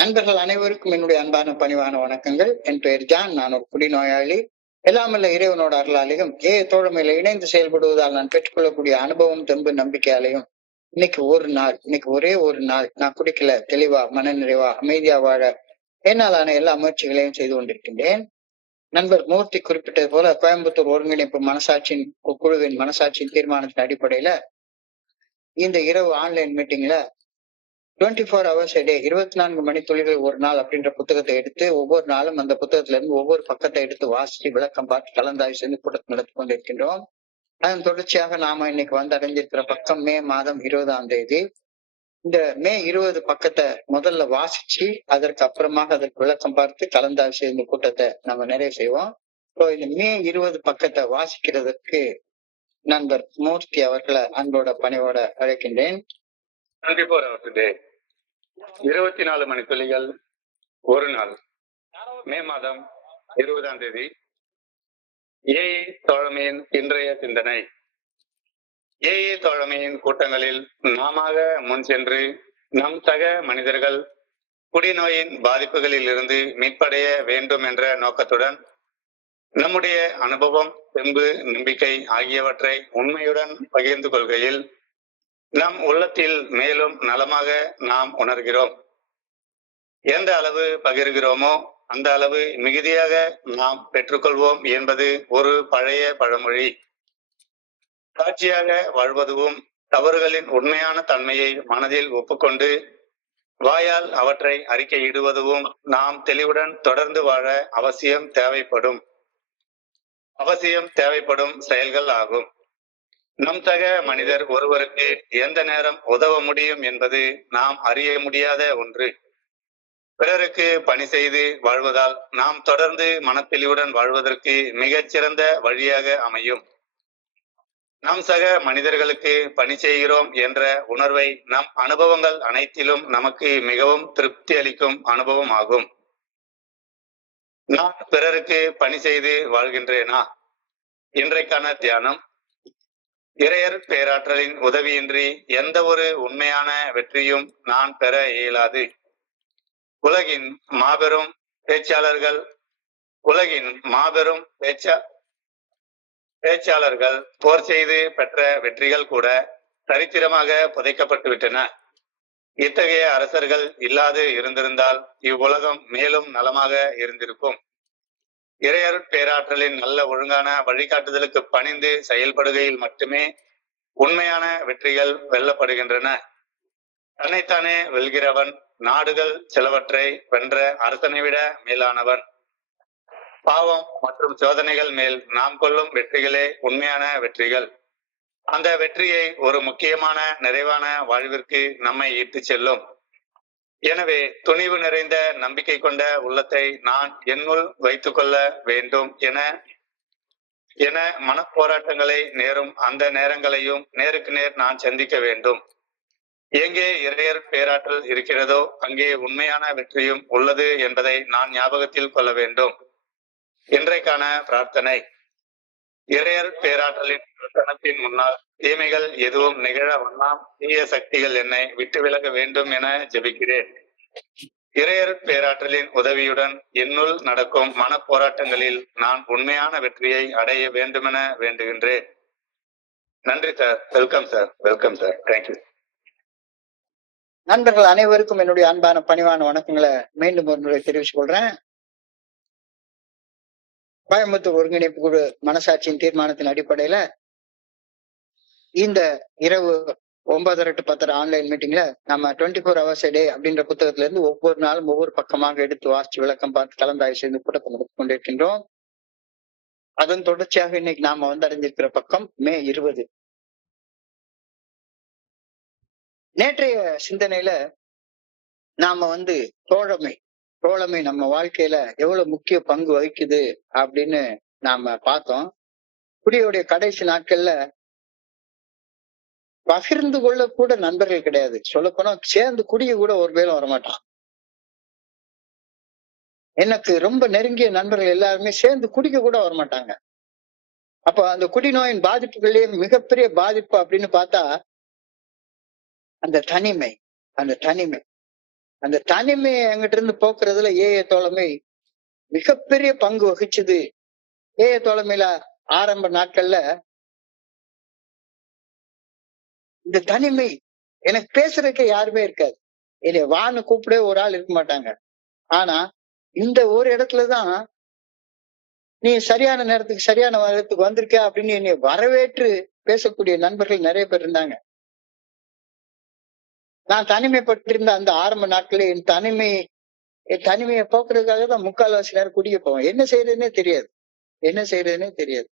நண்பர்கள் அனைவருக்கும் என்னுடைய அன்பான பணிவான வணக்கங்கள். என் பெயர் ஜான். நான் ஒரு குடிநோயாளி. எல்லாமல்ல இறைவனோட அருளாலையும் தோழமையில இணைந்து செயல்படுவதால் நான் பெற்றுக்கொள்ளக்கூடிய அனுபவம், தெம்பு, நம்பிக்கையாலையும் இன்னைக்கு ஒரே ஒரு நாள் நான் குடிக்கல, தெளிவா, மனநிறைவா, அமைதியா வாழ என்னாலான எல்லா முயற்சிகளையும் செய்து கொண்டிருக்கின்றேன். நண்பர் மூர்த்தி குறிப்பிட்டது போல கோயம்புத்தூர் ஒருங்கிணைப்பு மனசாட்சியின் குழுவின் மனசாட்சியின் தீர்மானத்தின் அடிப்படையில இந்த இரவு ஆன்லைன் மீட்டிங்ல 24 hours a day 24 மணித்துளிகள் ஒரு நாள் அப்படின்ற புத்தகத்தை எடுத்து ஒவ்வொரு நாளும் அந்த புத்தகத்துல இருந்து ஒவ்வொரு பக்கத்தை எடுத்து வாசித்து விளக்கம் பார்த்து கலந்தாய்வு செய்து கூட்டத்தை நடத்தி கொண்டிருக்கின்றோம். அதன் தொடர்ச்சியாக நாம இன்னைக்கு வந்து அடைஞ்சிருக்கிற பக்கம் மே மாதம் 20ஆம் தேதி. இந்த மே 20 பக்கத்தை முதல்ல வாசிச்சு அதற்கு அப்புறமாக அதற்கு விளக்கம் பார்த்து கலந்தாய்வு செய்த கூட்டத்தை நம்ம நிறைவு செய்வோம். இந்த மே 20 பக்கத்தை வாசிக்கிறதுக்கு நண்பர் மூர்த்தி அவர்களை அன்போட பணிவோட அழைக்கின்றேன். 24 மணித்துளிகள் ஒரு நாள், மே மாதம் 20ஆம் தேதி. தோழமையின் இன்றைய சிந்தனை. தோழமையின் கூட்டங்களில் நாம முன் சென்று நம் சக மனிதர்கள் குடிநோயின் பாதிப்புகளில் இருந்து மீட்படைய வேண்டும் என்ற நோக்கத்துடன் நம்முடைய அனுபவம், தெம்பு, நம்பிக்கை ஆகியவற்றை உண்மையுடன் பகிர்ந்து கொள்கையில் நம் உள்ளத்தில் மேலும் நலமாக நாம் உணர்கிறோம். எந்த அளவு பகிர்கிறோமோ அந்த அளவு மிகுதியாக நாம் பெற்றுக்கொள்வோம் என்பது ஒரு பழைய பழமொழி. சாட்சியாக வாழ்வதும் தவறுகளின் உண்மையான தன்மையை மனதில் ஒப்புக்கொண்டு வாயால் அவற்றை அறிக்கையிடுவதும் நாம் தெளிவுடன் தொடர்ந்து வாழ அவசியம் தேவைப்படும் செயல்கள் ஆகும். நம் சக மனிதர் ஒருவருக்கு எந்த நேரம் உதவ முடியும் என்பது நாம் அறிய முடியாத ஒன்று. பிறருக்கு பணி செய்து வாழ்வதால் நாம் தொடர்ந்து மனத்தெளிவுடன் வாழ்வதற்கு மிகச்சிறந்த வழியாக அமையும். நம் சக மனிதர்களுக்கு பணி செய்கிறோம் என்ற உணர்வை நம் அனுபவங்கள் அனைத்திலும் நமக்கு மிகவும் திருப்தி அளிக்கும் அனுபவம் ஆகும். நான் பிறருக்கு பணி செய்து வாழ்கின்றேனா? இன்றைக்கான தியானம். இறையர் பேராற்றலின் உதவியின்றி எந்த ஒரு உண்மையான வெற்றியும் நான் பெற இயலாது. உலகின் மாபெரும் பேச்சாளர்கள் போர் செய்து பெற்ற வெற்றிகள் கூட சரித்திரமாக புதைக்கப்பட்டு விட்டன. இத்தகைய அரசர்கள் இல்லாது இருந்திருந்தால் இவ்வுலகம் மேலும் நலமாக இருந்திருக்கும். இறையர் பேராற்றலின் நல்ல ஒழுங்கான வழிகாட்டுதலுக்கு பணிந்து செயல்படுகையில் மட்டுமே உண்மையான வெற்றிகள் வெல்லப்படுகின்றன. தன்னைத்தானே வெல்கிறவன் நாடுகள் சிலவற்றை வென்ற அரசனை விட மேலானவன். பாவம் மற்றும் சோதனைகள் மேல் நாம் கொள்ளும் வெற்றிகளே உண்மையான வெற்றிகள். அந்த வெற்றியை ஒரு முக்கியமான நிறைவான வாழ்விற்கு நம்மை ஈர்த்து செல்லும். எனவே துணிவு நிறைந்த நம்பிக்கை கொண்ட உள்ளத்தை நான் என்னுள் வைத்துக் கொள்ள வேண்டும் என மனப்போராட்டங்களை நேரும் அந்த நேரங்களையும் நேருக்கு நேர் நான் சந்திக்க வேண்டும். எங்கே இறையர் பேராற்றல் இருக்கிறதோ அங்கே உண்மையான வெற்றியும் உள்ளது என்பதை நான் ஞாபகத்தில் கொள்ள வேண்டும். இன்றைக்கான பிரார்த்தனை. இறையர் பேராற்றலின் கணத்தின் முன்னால் தீமைகள் எதுவும் நிகழ வண்ணாம் தீய சக்திகள் என்னை விட்டு விலக வேண்டும் என ஜெபிக்கிறேன். இறையர் பேராற்றலின் உதவியுடன் என்னுள் நடக்கும் மன போராட்டங்களில் நான் உண்மையான வெற்றியை அடைய வேண்டுமென வேண்டுகின்றேன். நன்றி சார். Welcome sir. தேங்க்யூ. நண்பர்கள் அனைவருக்கும் என்னுடைய அன்பான பணிவான வணக்கங்களை மீண்டும் ஒரு முறை தெரிவித்துக் கொள்றேன். கோயம்புத்தூர் ஒருங்கிணைப்பு குழு மனசாட்சியின் தீர்மானத்தின் அடிப்படையில இந்த இரவு 9:30 to 10:30 ஆன்லைன் மீட்டிங்ல நம்ம 24 hours a day அப்படின்ற புத்தகத்துல இருந்து ஒவ்வொரு நாளும் ஒவ்வொரு பக்கமாக எடுத்து வாசிச்சு விளக்கம் பார்த்து கலந்தாய்வு செய்து கூட்டத்தை நடத்தி கொண்டிருக்கின்றோம். அதன் தொடர்ச்சியாக இன்னைக்கு நாம வந்து அடைஞ்சிருக்கிற பக்கம் மே 20. நேற்றைய சிந்தனையில நாம வந்து தோழமை நம்ம வாழ்க்கையில எவ்வளவு முக்கிய பங்கு வகிக்குது அப்படின்னு நாம பார்த்தோம். குடியோடைய கடைசி நாட்கள்ல பகிர்ந்து கொள்ள கூட நண்பர்கள் கிடையாது. சொல்லப்போனா சேர்ந்து குடிய கூட ஒரு பேரும் வரமாட்டான். எனக்கு ரொம்ப நெருங்கிய நண்பர்கள் எல்லாருமே சேர்ந்து குடிக்க கூட வரமாட்டாங்க. அப்ப அந்த குடிநோயின் பாதிப்புகளே மிகப்பெரிய பாதிப்பு அப்படின்னு பார்த்தா அந்த தனிமை. அந்த தனிமையை என்கிட்ட இருந்து போக்குறதுல ஏஏ தோழமை மிகப்பெரிய பங்கு வகிச்சது. ஏஏ தோழமையில ஆரம்ப நாட்கள்ல இந்த தனிமை, எனக்கு பேசுறதுக்கு யாருமே இருக்காது. என்னைய வான்னு கூப்பிடவே ஒரு ஆள் இருக்க மாட்டாங்க. ஆனா இந்த ஒரு இடத்துலதான் நீ சரியான நேரத்துக்கு சரியான நேரத்துக்கு வந்திருக்க அப்படின்னு என்னை வரவேற்று பேசக்கூடிய நண்பர்கள் நிறைய பேர் இருந்தாங்க. நான் தனிமைப்பட்டிருந்த அந்த ஆரம்ப நாட்களே என் தனிமையை போக்குறதுக்காக தான் முக்கால்வாசி நேரம் குடிக்க போவேன். என்ன செய்யறதுன்னே தெரியாது.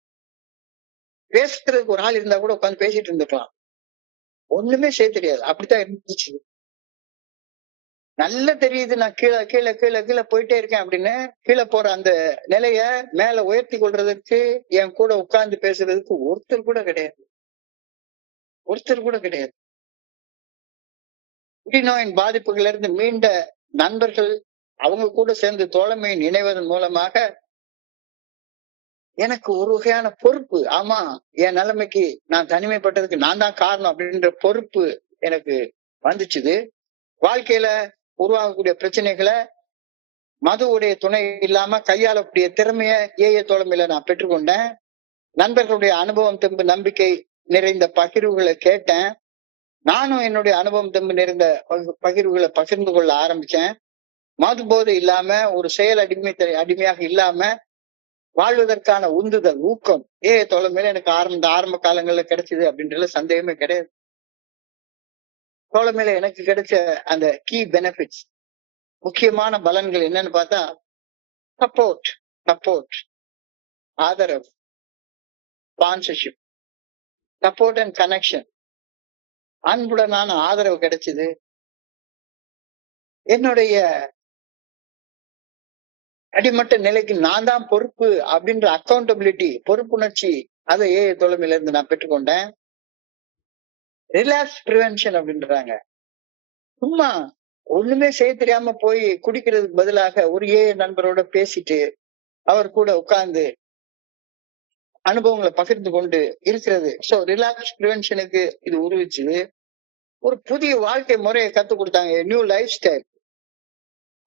பேசுறதுக்கு ஒரு ஆள் இருந்தா கூட உட்காந்து பேசிட்டு இருந்துக்கலாம். ஒண்ணுமே செய்ய தெரியாது. அப்படித்தான் இருந்துச்சு. நல்லா தெரியுது நான் கீழே கீழே கீழே கீழே போயிட்டே இருக்கேன் அப்படின்னு. கீழே போற அந்த நிலைய மேல உயர்த்தி கொள்றதுக்கு என் கூட உட்கார்ந்து பேசுறதுக்கு ஒருத்தர் கூட கிடையாது. குடிநோயின் பாதிப்புகள்ல இருந்து மீண்ட நண்பர்கள் அவங்க கூட சேர்ந்து தோழமையை இணைவதன் மூலமாக எனக்கு ஒரு வகையான பொறுப்பு. ஆமா, என் நிலைமைக்கு நான் தனிமைப்பட்டதுக்கு நான் தான் காரணம் அப்படின்ற பொறுப்பு எனக்கு வந்துச்சுது. வாழ்க்கையில உருவாகக்கூடிய பிரச்சனைகளை மதுவுடைய துணை இல்லாம கையாளக்கூடிய திறமைய ஏஏ தோழமையில நான் பெற்றுக்கொண்டேன். நண்பர்களுடைய அனுபவம் தெம்பு நம்பிக்கை நிறைந்த பகிர்வுகளை கேட்டேன். நானும் என்னுடைய அனுபவம் தெம்பு நிறைந்த பகிர்வுகளை பகிர்ந்து கொள்ள ஆரம்பிச்சேன். மது போதை இல்லாம ஒரு செயல் அடிமையாக இல்லாம வாழ்வதற்கான உந்துதல், ஊக்கம் ஏஏ தோழமையில எனக்கு ஆரம்ப காலங்கள்ல கிடைச்சது அப்படின்றதுல சந்தேகமே கிடையாது. தோழமையில எனக்கு கிடைச்ச அந்த கீ பெனிஃபிட்ஸ், முக்கியமான பலன்கள் என்னன்னு பார்த்தா சப்போர்ட், ஆதரவு, ஸ்பான்சர்ஷிப், சப்போர்ட் அண்ட் கனெக்ஷன், அன்புடனான ஆதரவு கிடைச்சது. என்னுடைய அடிமட்ட நிலைக்கு நான் தான் பொறுப்பு அப்படின்ற அக்கௌண்டபிலிட்டி, பொறுப்புணர்ச்சி, அதை ஏஏ தோழமையில இருந்து நான் பெற்றுக்கொண்டேன். ரிலாக்ஸ் பிரிவென்ஷன் அப்படின்றாங்க. சும்மா ஒண்ணுமே செய்ய தெரியாம போய் குடிக்கிறதுக்கு பதிலாக ஒரு ஏஏ நண்பரோட பேசிட்டு அவர் கூட உட்கார்ந்து அனுபவங்களை பகிர்ந்து கொண்டு இருக்கிறது. சோ ரிலாக்ஸ் பிரிவென்ஷனுக்கு இது உருவிச்சு ஒரு புதிய வாழ்க்கை முறையை கத்துக் கொடுத்தாங்க. New life style.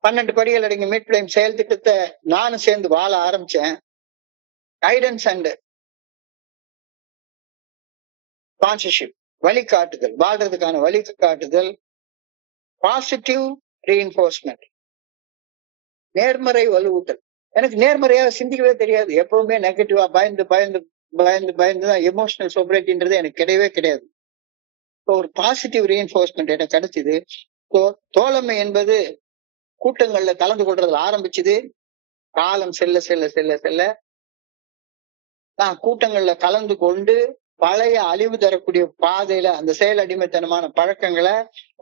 12 படிகள் அடங்கிய மிட் டைம் செயல் திட்டத்தை நானும் சேர்ந்து வாழ ஆரம்பிச்சேன். கைடன்ஸ் அண்ட் ஸ்பான்சர்ஷிப், வழிகாட்டுதல், வாழ்றதுக்கான வழிகாட்டுதல், பாசிட்டிவ் ரீஇன்ஃபோர்ஸ்மெண்ட், நேர்மறை வலுவூட்டல். எனக்கு நேர்மறையாக சிந்திக்கவே தெரியாது. எப்பவுமே நெகட்டிவா பயந்து பயந்து பயந்து பயந்துதான் எமோஷனல் சோபரேட்டின்றது எனக்கு கிடையவே கிடையாது. ஒரு பாசிட்டிவ் ரீஇன்ஃபோர்ஸ்மெண்ட் எனக்கு கிடைச்சது. தோழமை என்பது கூட்டங்கள்ல கலந்து கொள்றதுல ஆரம்பிச்சது. காலம் செல்ல செல்ல செல்ல செல்ல நான் கூட்டங்கள்ல கலந்து கொண்டு பழைய அழிவு தரக்கூடிய பாதையில அந்த செயல் அடிமைத்தனமான பழக்கங்களை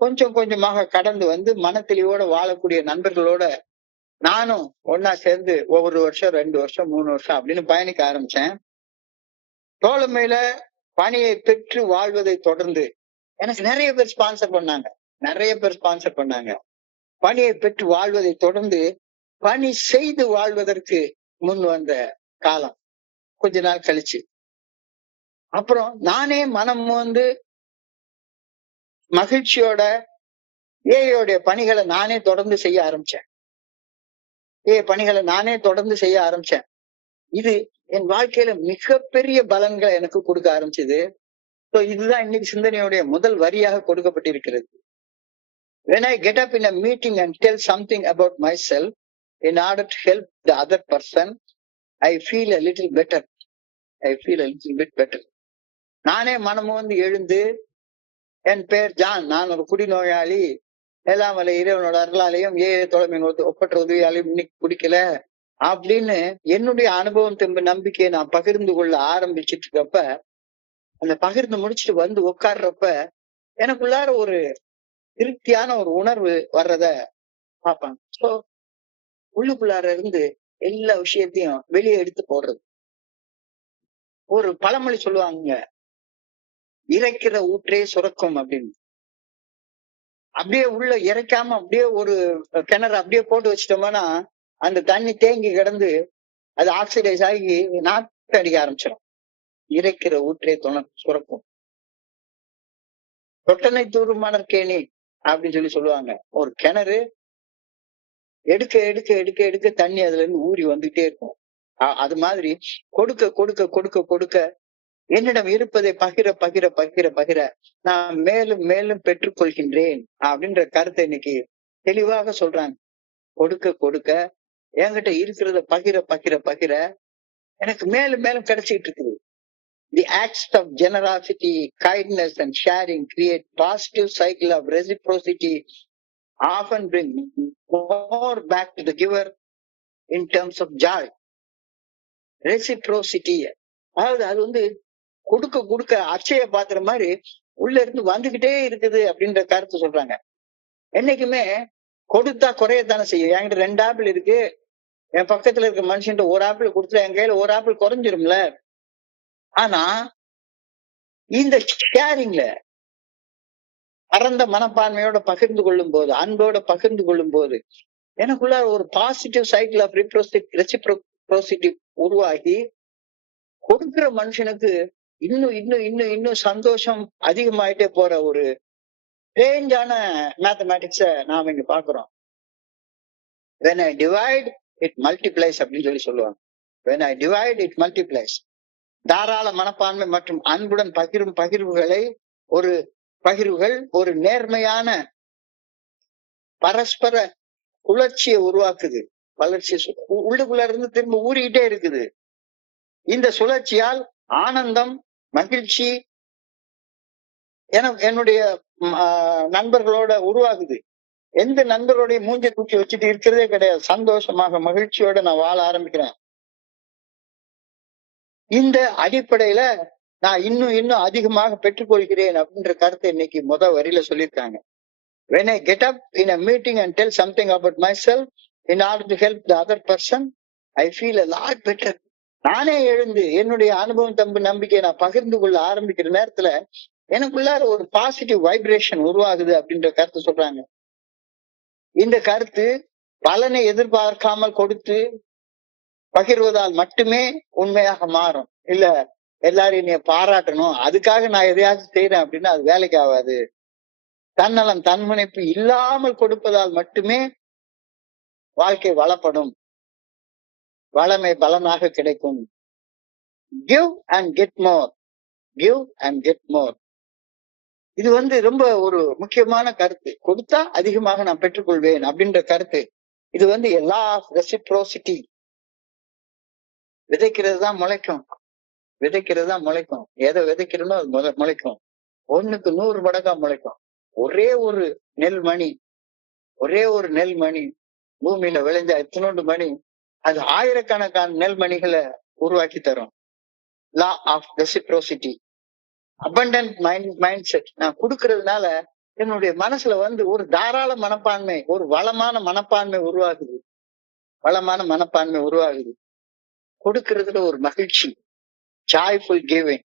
கொஞ்சம் கொஞ்சமாக கடந்து வந்து மனத்தெளிவோட வாழக்கூடிய நண்பர்களோட நானும் ஒன்னா சேர்ந்து ஒவ்வொரு வருஷம் 2 வருஷம் 3 வருஷம் அப்படின்னு பயணிக்க ஆரம்பிச்சேன். தோழமையில பணியை பெற்று வாழ்வதை தொடர்ந்து எனக்கு நிறைய பேர் ஸ்பான்சர் பண்ணாங்க. பணியை பெற்று வாழ்வதை தொடர்ந்து பணி செய்து வாழ்வதற்கு முன் வந்த காலம் கொஞ்ச நாள் கழிச்சு. அப்புறம் நானே மனம் வந்து மகிழ்ச்சியோட ஏயோடைய பணிகளை நானே தொடர்ந்து செய்ய ஆரம்பிச்சேன். இது என் வாழ்க்கையில மிகப்பெரிய பலன்களை எனக்கு கொடுக்க ஆரம்பிச்சது. இதுதான் இன்னைக்கு சிந்தனையுடைய முதல் வரியாக கொடுக்கப்பட்டிருக்கிறது. When I get up in a meeting and tell something about myself in order to help the other person, I feel a little bit better. நானே மனமு வந்து எழுந்து, என் பேர் ஜான், நான் ஒரு குடிநோயாளி, எல்லாம் வல்ல இறைவனோட அருளாலையும் ஏஏ தோழமையின் ஒப்பற்ற உதவியாலையும் இன்னைக்கு குடிக்கல அப்படின்னு என்னுடைய அனுபவம் தெம்பு நம்பிக்கையை நான் பகிர்ந்து கொள்ள ஆரம்பிச்சிட்டு இருக்கப்ப, அந்த பகிர்ந்து முடிச்சுட்டு வந்து உட்கார்றப்ப எனக்குள்ளார ஒரு திருப்தியான ஒரு உணர்வு வர்றத பார்ப்பாங்க. சோ உள்ளுக்குள்ளார இருந்து எல்லா விஷயத்தையும் வெளியே எடுத்து போடுறது. ஒரு பழமொழி சொல்லுவாங்க, இறைக்கிற ஊற்றே சுரக்கும் அப்படின்னு. அப்படியே உள்ள இறைக்காம அப்படியே ஒரு கிணறு அப்படியே போட்டு வச்சிட்டோம்னா அந்த தண்ணி தேங்கி கிடந்து அது ஆக்சிடைஸ் ஆகி நாற்று அடிக்க ஆரம்பிச்சிடும். இறைக்கிற ஊற்றே சுரக்கும். தொட்டனை தூரும் மணற்கேணி அப்படின்னு சொல்லுவாங்க. ஒரு கிணறு எடுக்க எடுக்க எடுக்க எடுக்க தண்ணி அதுல இருந்து ஊறி வந்துட்டே இருக்கும். அது மாதிரி கொடுக்க கொடுக்க கொடுக்க கொடுக்க என்னிடம் இருப்பதை பகிர பகிர பகிர பகிர நான் மேலும் மேலும் பெற்றுக்கொள்கின்றேன் அப்படின்ற கருத்தை இன்னைக்கு தெளிவாக சொல்றாங்க. கொடுக்க கொடுக்க என்கிட்ட இருக்கிறத பகிர பகிர பகிர எனக்கு மேலும் மேலும் கிடைச்சிட்டு இருக்குது. The acts of generosity, kindness and sharing create positive cycle of reciprocity, often bring more back to the giver in terms of joy. Reciprocity, அதாவது அது வந்து கொடுக்க கொடுக்க அச்சய பாக்குற மாதிரி உள்ள இருந்து வந்துகிட்டே இருக்குது அப்படின்ற கருத்து சொல்றாங்க. என்னைக்குமே கொடுத்தா குறையத்தானே செய்யும். என்கிட்ட 2 ஆப்பிள் இருக்கு, என் பக்கத்துல இருக்க மனுஷன் 1 ஆப்பிள் கொடுத்துட்டு என் கையில 1 ஆப்பிள் குறைஞ்சிரும்ல. ஆனா இந்த ஷேரிங்ல பரந்த மனப்பான்மையோட பகிர்ந்து கொள்ளும் போது, அன்போட பகிர்ந்து கொள்ளும் போது எனக்குள்ள ஒரு பாசிட்டிவ் சைக்கிள் ஆஃப் ரெசிப்ரோசிட்டி உருவாகி கொடுக்கிற மனுஷனுக்கு இன்னும் இன்னும் இன்னும் இன்னும் சந்தோஷம் அதிகமாயிட்டே போற ஒரு ரேஞ்சான மேத்தமேட்டிக்ஸ நாம இங்க பாக்குறோம். when I divide it multiplies அப்படின்னு சொல்லுவாங்க. when I divide it multiplies. தாராள மனப்பான்மை மற்றும் அன்புடன் பகிரும் பகிர்வுகள் ஒரு நேர்மையான பரஸ்பர சுழற்சியை உருவாக்குது. வளர்ச்சி உள்ளுக்குள்ள இருந்து திரும்ப ஊறிக்கிட்டே இருக்குது. இந்த சுழற்சியால் ஆனந்தம், மகிழ்ச்சி என்னுடைய நண்பர்களோட உருவாகுது. எந்த நண்பர்களுடைய மூஞ்சை தூக்கி வச்சுட்டு இருக்கிறதே கிடையாது. சந்தோஷமாக மகிழ்ச்சியோட நான் வாழ ஆரம்பிக்கிறேன். இந்த அடிப்படையில நான் இன்னும் இன்னும் அதிகமாக பெற்றுக்கொள்கிறேன் அப்படின்ற கருத்தை இன்னைக்கு வரியில சொல்லியிருக்காங்க. when I get up in a meeting and tell something about myself in order to help the other person, I feel a lot better. நானே எழுந்து என்னுடைய அனுபவம் தம்பு நம்பிக்கையை நான் பகிர்ந்து கொள்ள ஆரம்பிக்கிற நேரத்துல எனக்குள்ளார ஒரு பாசிட்டிவ் வைப்ரேஷன் உருவாகுது அப்படின்ற கருத்து சொல்றாங்க. இந்த கருத்து பலனை எதிர்பார்க்காமல் கொடுத்து பகிர்வதால் மட்டுமே உண்மையாக மாறும். இல்ல எல்லாரும் என்னைய பாராட்டணும், அதுக்காக நான் எதையாச்சும் செய்யறேன் அப்படின்னா அது வேலைக்கு ஆகாது. தன்னலம் தன்முனைப்பு இல்லாமல் கொடுப்பதால் மட்டுமே வாழ்க்கை வளப்படும், வளமை பலனாக கிடைக்கும். Give and get more, give and get more. இது ரொம்ப ஒரு முக்கியமான கருத்து. கொடுத்தா அதிகமாக நான் பெற்றுக்கொள்வேன் அப்படின்ற கருத்து. இது எல்லா ரெசிப்ரோசிட்டி. விதைக்கிறது தான் முளைக்கும், விதைக்கிறது தான் முளைக்கும். எதை விதைக்கிறனோ அது முளைக்கும். 1க்கு 100 மடங்கா முளைக்கும். ஒரே ஒரு நெல்மணி பூமியில விளைஞ்ச எத்தனோண்டு மணி அது ஆயிரக்கணக்கான நெல்மணிகளை உருவாக்கி தரும். Law of reciprocity. Abundant mindset. நான் கொடுக்கறதுனால என்னுடைய மனசுல ஒரு தாராள மனப்பான்மை, ஒரு வளமான மனப்பான்மை உருவாகுது. கொடுக்கறதுல ஒரு மகிழ்ச்சி, ஜாய்ஃபுல் கிவிங்.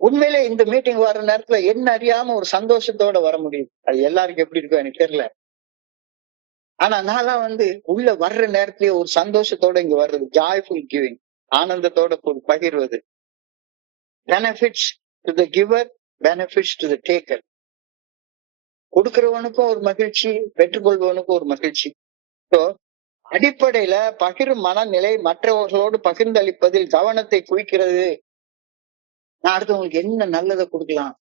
உண்மையிலே இந்த மீட்டிங் வர்ற நேரத்துல என்ன அறியாம ஒரு சந்தோஷத்தோட வர முடியுது. அது எல்லாருக்கும் எப்படி இருக்கும் எனக்கு தெரியல. ஆனா நான் உள்ள வர்ற நேரத்திலேயே ஒரு சந்தோஷத்தோட இங்க வர்றது. ஜாய்ஃபுல் கிவிங், ஆனந்தத்தோட பகிர்வது. Benefits to the giver, benefits to the taker. கொடுக்கிறவனுக்கும் ஒரு மகிழ்ச்சி, பெற்றுக்கொள்பவனுக்கும் ஒரு மகிழ்ச்சி. அடிப்படையில பகிரும் மனநிலை மற்றவர்களோடு பகிர்ந்தளிப்பதில் கவனத்தை குவிக்கிறது. நான் அடுத்தவங்களுக்கு என்ன நல்லதை கொடுக்கலாம்,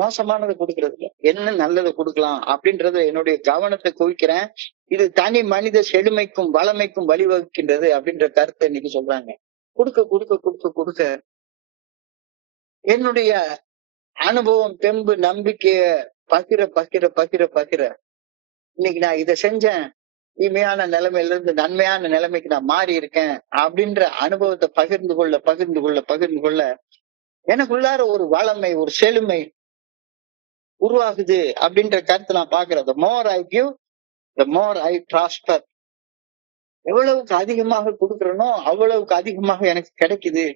மோசமானதை கொடுக்கறது இல்ல, என்ன நல்லதை கொடுக்கலாம் அப்படின்றத என்னுடைய கவனத்தை குவிக்கிறேன். இது தனி மனித செழுமைக்கும் வளமைக்கும் வழிவகுக்கின்றது அப்படின்ற கருத்தை இன்னைக்கு சொல்றாங்க. கொடுக்க கொடுக்க கொடுக்க கொடுக்க என்னுடைய அனுபவம், தெம்பு, நம்பிக்கைய பகிர பகிர பகிர பகிர இன்னைக்கு நான் இதை செஞ்சேன், தீமையான நிலைமையில இருந்து நன்மையான நிலைமைக்கு நான் மாறி இருக்கேன் அப்படின்ற அனுபவத்தை பகிர்ந்து கொள்ள பகிர்ந்து கொள்ள பகிர்ந்து கொள்ள எனக்குள்ளார ஒரு வளமை, ஒரு செழுமை உருவாகுது அப்படின்ற கருத்தை நான் பாக்குறேன். the more I give, the more I prosper. எவ்வளவுக்கு அதிகமாக கொடுக்கிறனோ அவ்வளவுக்கு அதிகமாக எனக்கு கிடைக்குது.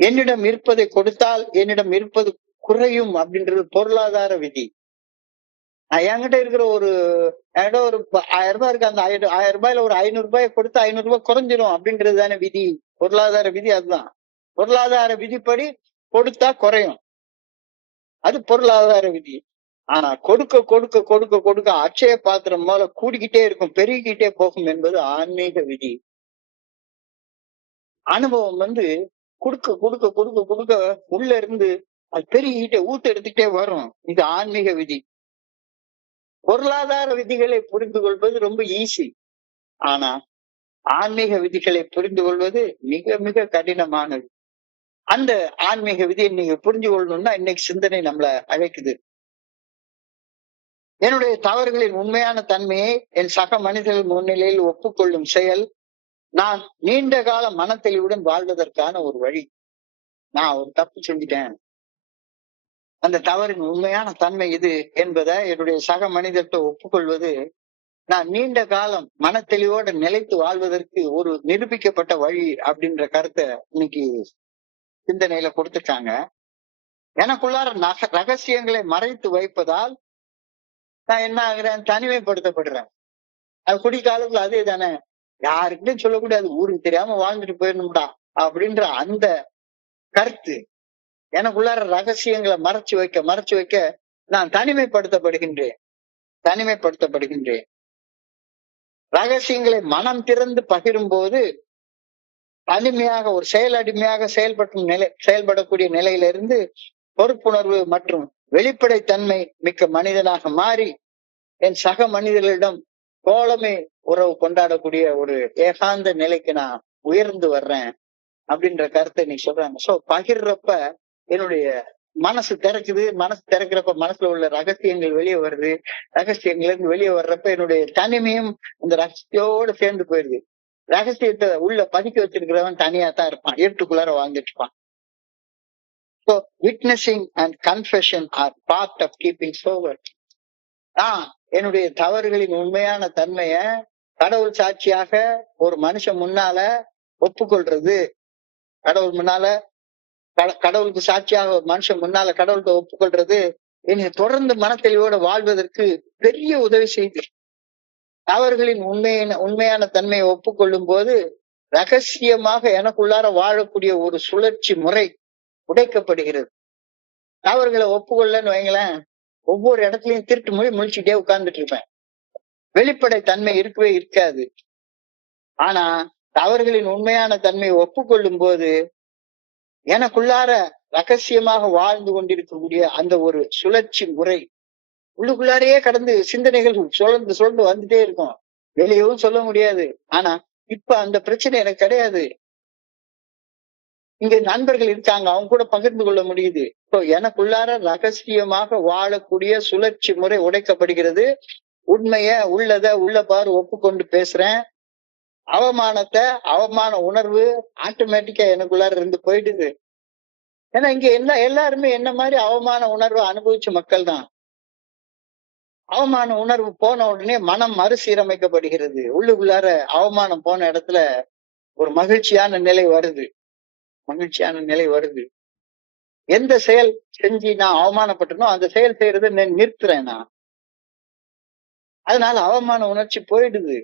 என்னிடம் இருப்பதை கொடுத்தால் என்னிடம் இருப்பது குறையும் அப்படின்றது பொருளாதார விதி. என்கிட்ட இருக்கிற ஒரு 1000 ரூபாய் இருக்கு, அந்த 1000 ரூபாயில ஒரு 500 ரூபாய் கொடுத்து 500 ரூபாய் குறைஞ்சிரும் அப்படின்றது தானே விதி, பொருளாதார விதி. அதுதான் பொருளாதார விதிப்படி கொடுத்தா குறையும். அது பொருளாதார விதி. ஆனா கொடுக்க கொடுக்க கொடுக்க கொடுக்க அட்சய பாத்திரம் போல கூடிக்கிட்டே இருக்கும், பெருகிக்கிட்டே போகும் என்பது ஆன்மீக விதி. அனுபவம் கொடுக்க கொடுக்க கொடுக்க கொடுக்க உள்ள இருந்து அது பெருகிக்கிட்டே ஊத்த எடுத்துக்கிட்டே வரும். இது ஆன்மீக விதி. பொருளாதார விதிகளை புரிந்து கொள்வது ரொம்ப ஈஸி. ஆனா ஆன்மீக விதிகளை புரிந்து கொள்வது மிக மிக கடினமானது. அந்த ஆன்மீக விதியை நீங்க புரிஞ்சு கொள்ளணும்னா இன்னைக்கு சிந்தனை நம்மள அழைக்குது. என்னுடைய தவறுகளின் உண்மையான தன்மையை என் சக மனிதர்கள் முன்னிலையில் ஒப்புக்கொள்ளும் செயல் நான் நீண்ட கால மனத்தெளிவுடன் வாழ்வதற்கான ஒரு வழி. நான் ஒரு தப்பு செஞ்சுட்டேன், அந்த தவறின் உண்மையான தன்மை இது என்பதை என்னுடைய சக மனிதர்கிட்ட ஒப்புக்கொள்வது நான் நீண்ட காலம் மனத்தெளிவோட நிலைத்து வாழ்வதற்கு ஒரு நிரூபிக்கப்பட்ட வழி அப்படின்ற கருத்தை இன்னைக்கு சிந்தனையில கொடுத்துருக்காங்க. எனக்குள்ளார ரகசியங்களை மறைத்து வைப்பதால் நான் என்ன ஆகுறேன், தனிமைப்படுத்தப்படுறேன். அது குடிக்காலத்துல அதே தானே, யாருக்கிட்டையும் சொல்லக்கூடாது, ஊருக்கு தெரியாம வாழ்ந்துட்டு போயிடணும்டா அப்படின்ற அந்த கருத்து எனக்குள்ளார ரகசியங்களை மறைச்சு வைக்க நான் தனிமைப்படுத்தப்படுகின்றேன். ரகசியங்களை மனம் திறந்து பகிரும் போது தனிமையாக ஒரு செயலடிமையாக செயல்படக்கூடிய நிலையிலிருந்து பொறுப்புணர்வு மற்றும் வெளிப்படைத்தன்மை மிக்க மனிதனாக மாறி என் சக மனிதர்களிடம் தோழமை உறவு கொண்டாடக்கூடிய ஒரு ஏகாந்த நிலைக்கு நான் உயர்ந்து வர்றேன் அப்படின்ற கருத்தை நீ சொல்றாங்க. சோ பகிர்றப்ப என்னுடைய மனசு திறக்கிறப்ப மனசுல உள்ள ரகசியங்கள் வெளியே வருது. ரகசியங்கள்ல இருந்து வெளியே வர்றப்ப என்னுடைய தனிமையும் இந்த ரகசியத்தோடு சேர்ந்து போயிருது. ரகசியத்தை உள்ள பதுக்கி வச்சிருக்கிறவன் தனியா தான் இருப்பான், இருட்டுக்குள்ளார வாழ்ந்துட்டு இருப்பான். So witnessing and confession are part of keeping sober. என்னுடைய தவறுகளின் உண்மையான தன்மைய கடவுள் சாட்சியாக ஒரு மனுஷன் முன்னால ஒப்புக்கொள்றது, கடவுள் முன்னால கடவுளுக்கு சாட்சியாக ஒரு மனுஷன் முன்னால கடவுள்கிட்ட ஒப்புக்கொள்றது என்னை தொடர்ந்து மனத்தெளிவோட வாழ்வதற்கு பெரிய உதவி செய்து. தவறுகளின் உண்மையான தன்மையை ஒப்புக்கொள்ளும் போது ரகசியமாக எனக்குள்ளார வாழக்கூடிய ஒரு சுழற்சி முறை உடைக்கப்படுகிறது. தவறுகளை ஒப்புக்கொள்ளன்னு வைங்களேன், ஒவ்வொரு இடத்துலயும் திருட்டு மொழி முழிச்சுட்டே உட்கார்ந்துட்டு இருப்பேன். வெளிப்படை தன்மை இருக்கவே இருக்காது. ஆனா தவறுகளின் உண்மையான தன்மையை ஒப்புக்கொள்ளும் போது எனக்குள்ளார ரகசியமாக வாழ்ந்து கொண்டிருக்கக்கூடிய அந்த ஒரு சுழற்சி முறை உள்ளுக்குள்ளாரையே கடந்து சிந்தனைகள் சுழந்து வந்துட்டே இருக்கும். வெளியவும் சொல்ல முடியாது. ஆனா இப்ப அந்த பிரச்சனை எனக்கு கிடையாது. இங்க நண்பர்கள் இருக்காங்க, அவங்க கூட பகிர்ந்து கொள்ள முடியுது. எனக்குள்ளார ரகசியமாக வாழக்கூடிய சுழற்சி முறை உடைக்கப்படுகிறது. உள்ள பாரு ஒப்புக்கொண்டு பேசுறேன். அவமான உணர்வு ஆட்டோமேட்டிக்கா எனக்குள்ளார இருந்து போயிடுது. ஏன்னா இங்க எல்லாருமே என்ன மாதிரி அவமான உணர்வு அனுபவிச்ச மக்கள் தான். அவமான உணர்வு போன உடனே மனம் மறுசீரமைக்கப்படுகிறது. உள்ளுக்குள்ளார அவமானம் போன இடத்துல ஒரு மகிழ்ச்சியான நிலை வருது. எந்த செயல் செஞ்சு நான் அவமானப்பட்டனோ அந்த செயல் செய்யறதை நிறுத்துறேன் நான். அதனால அவமான உணர்ச்சி போயிடுது.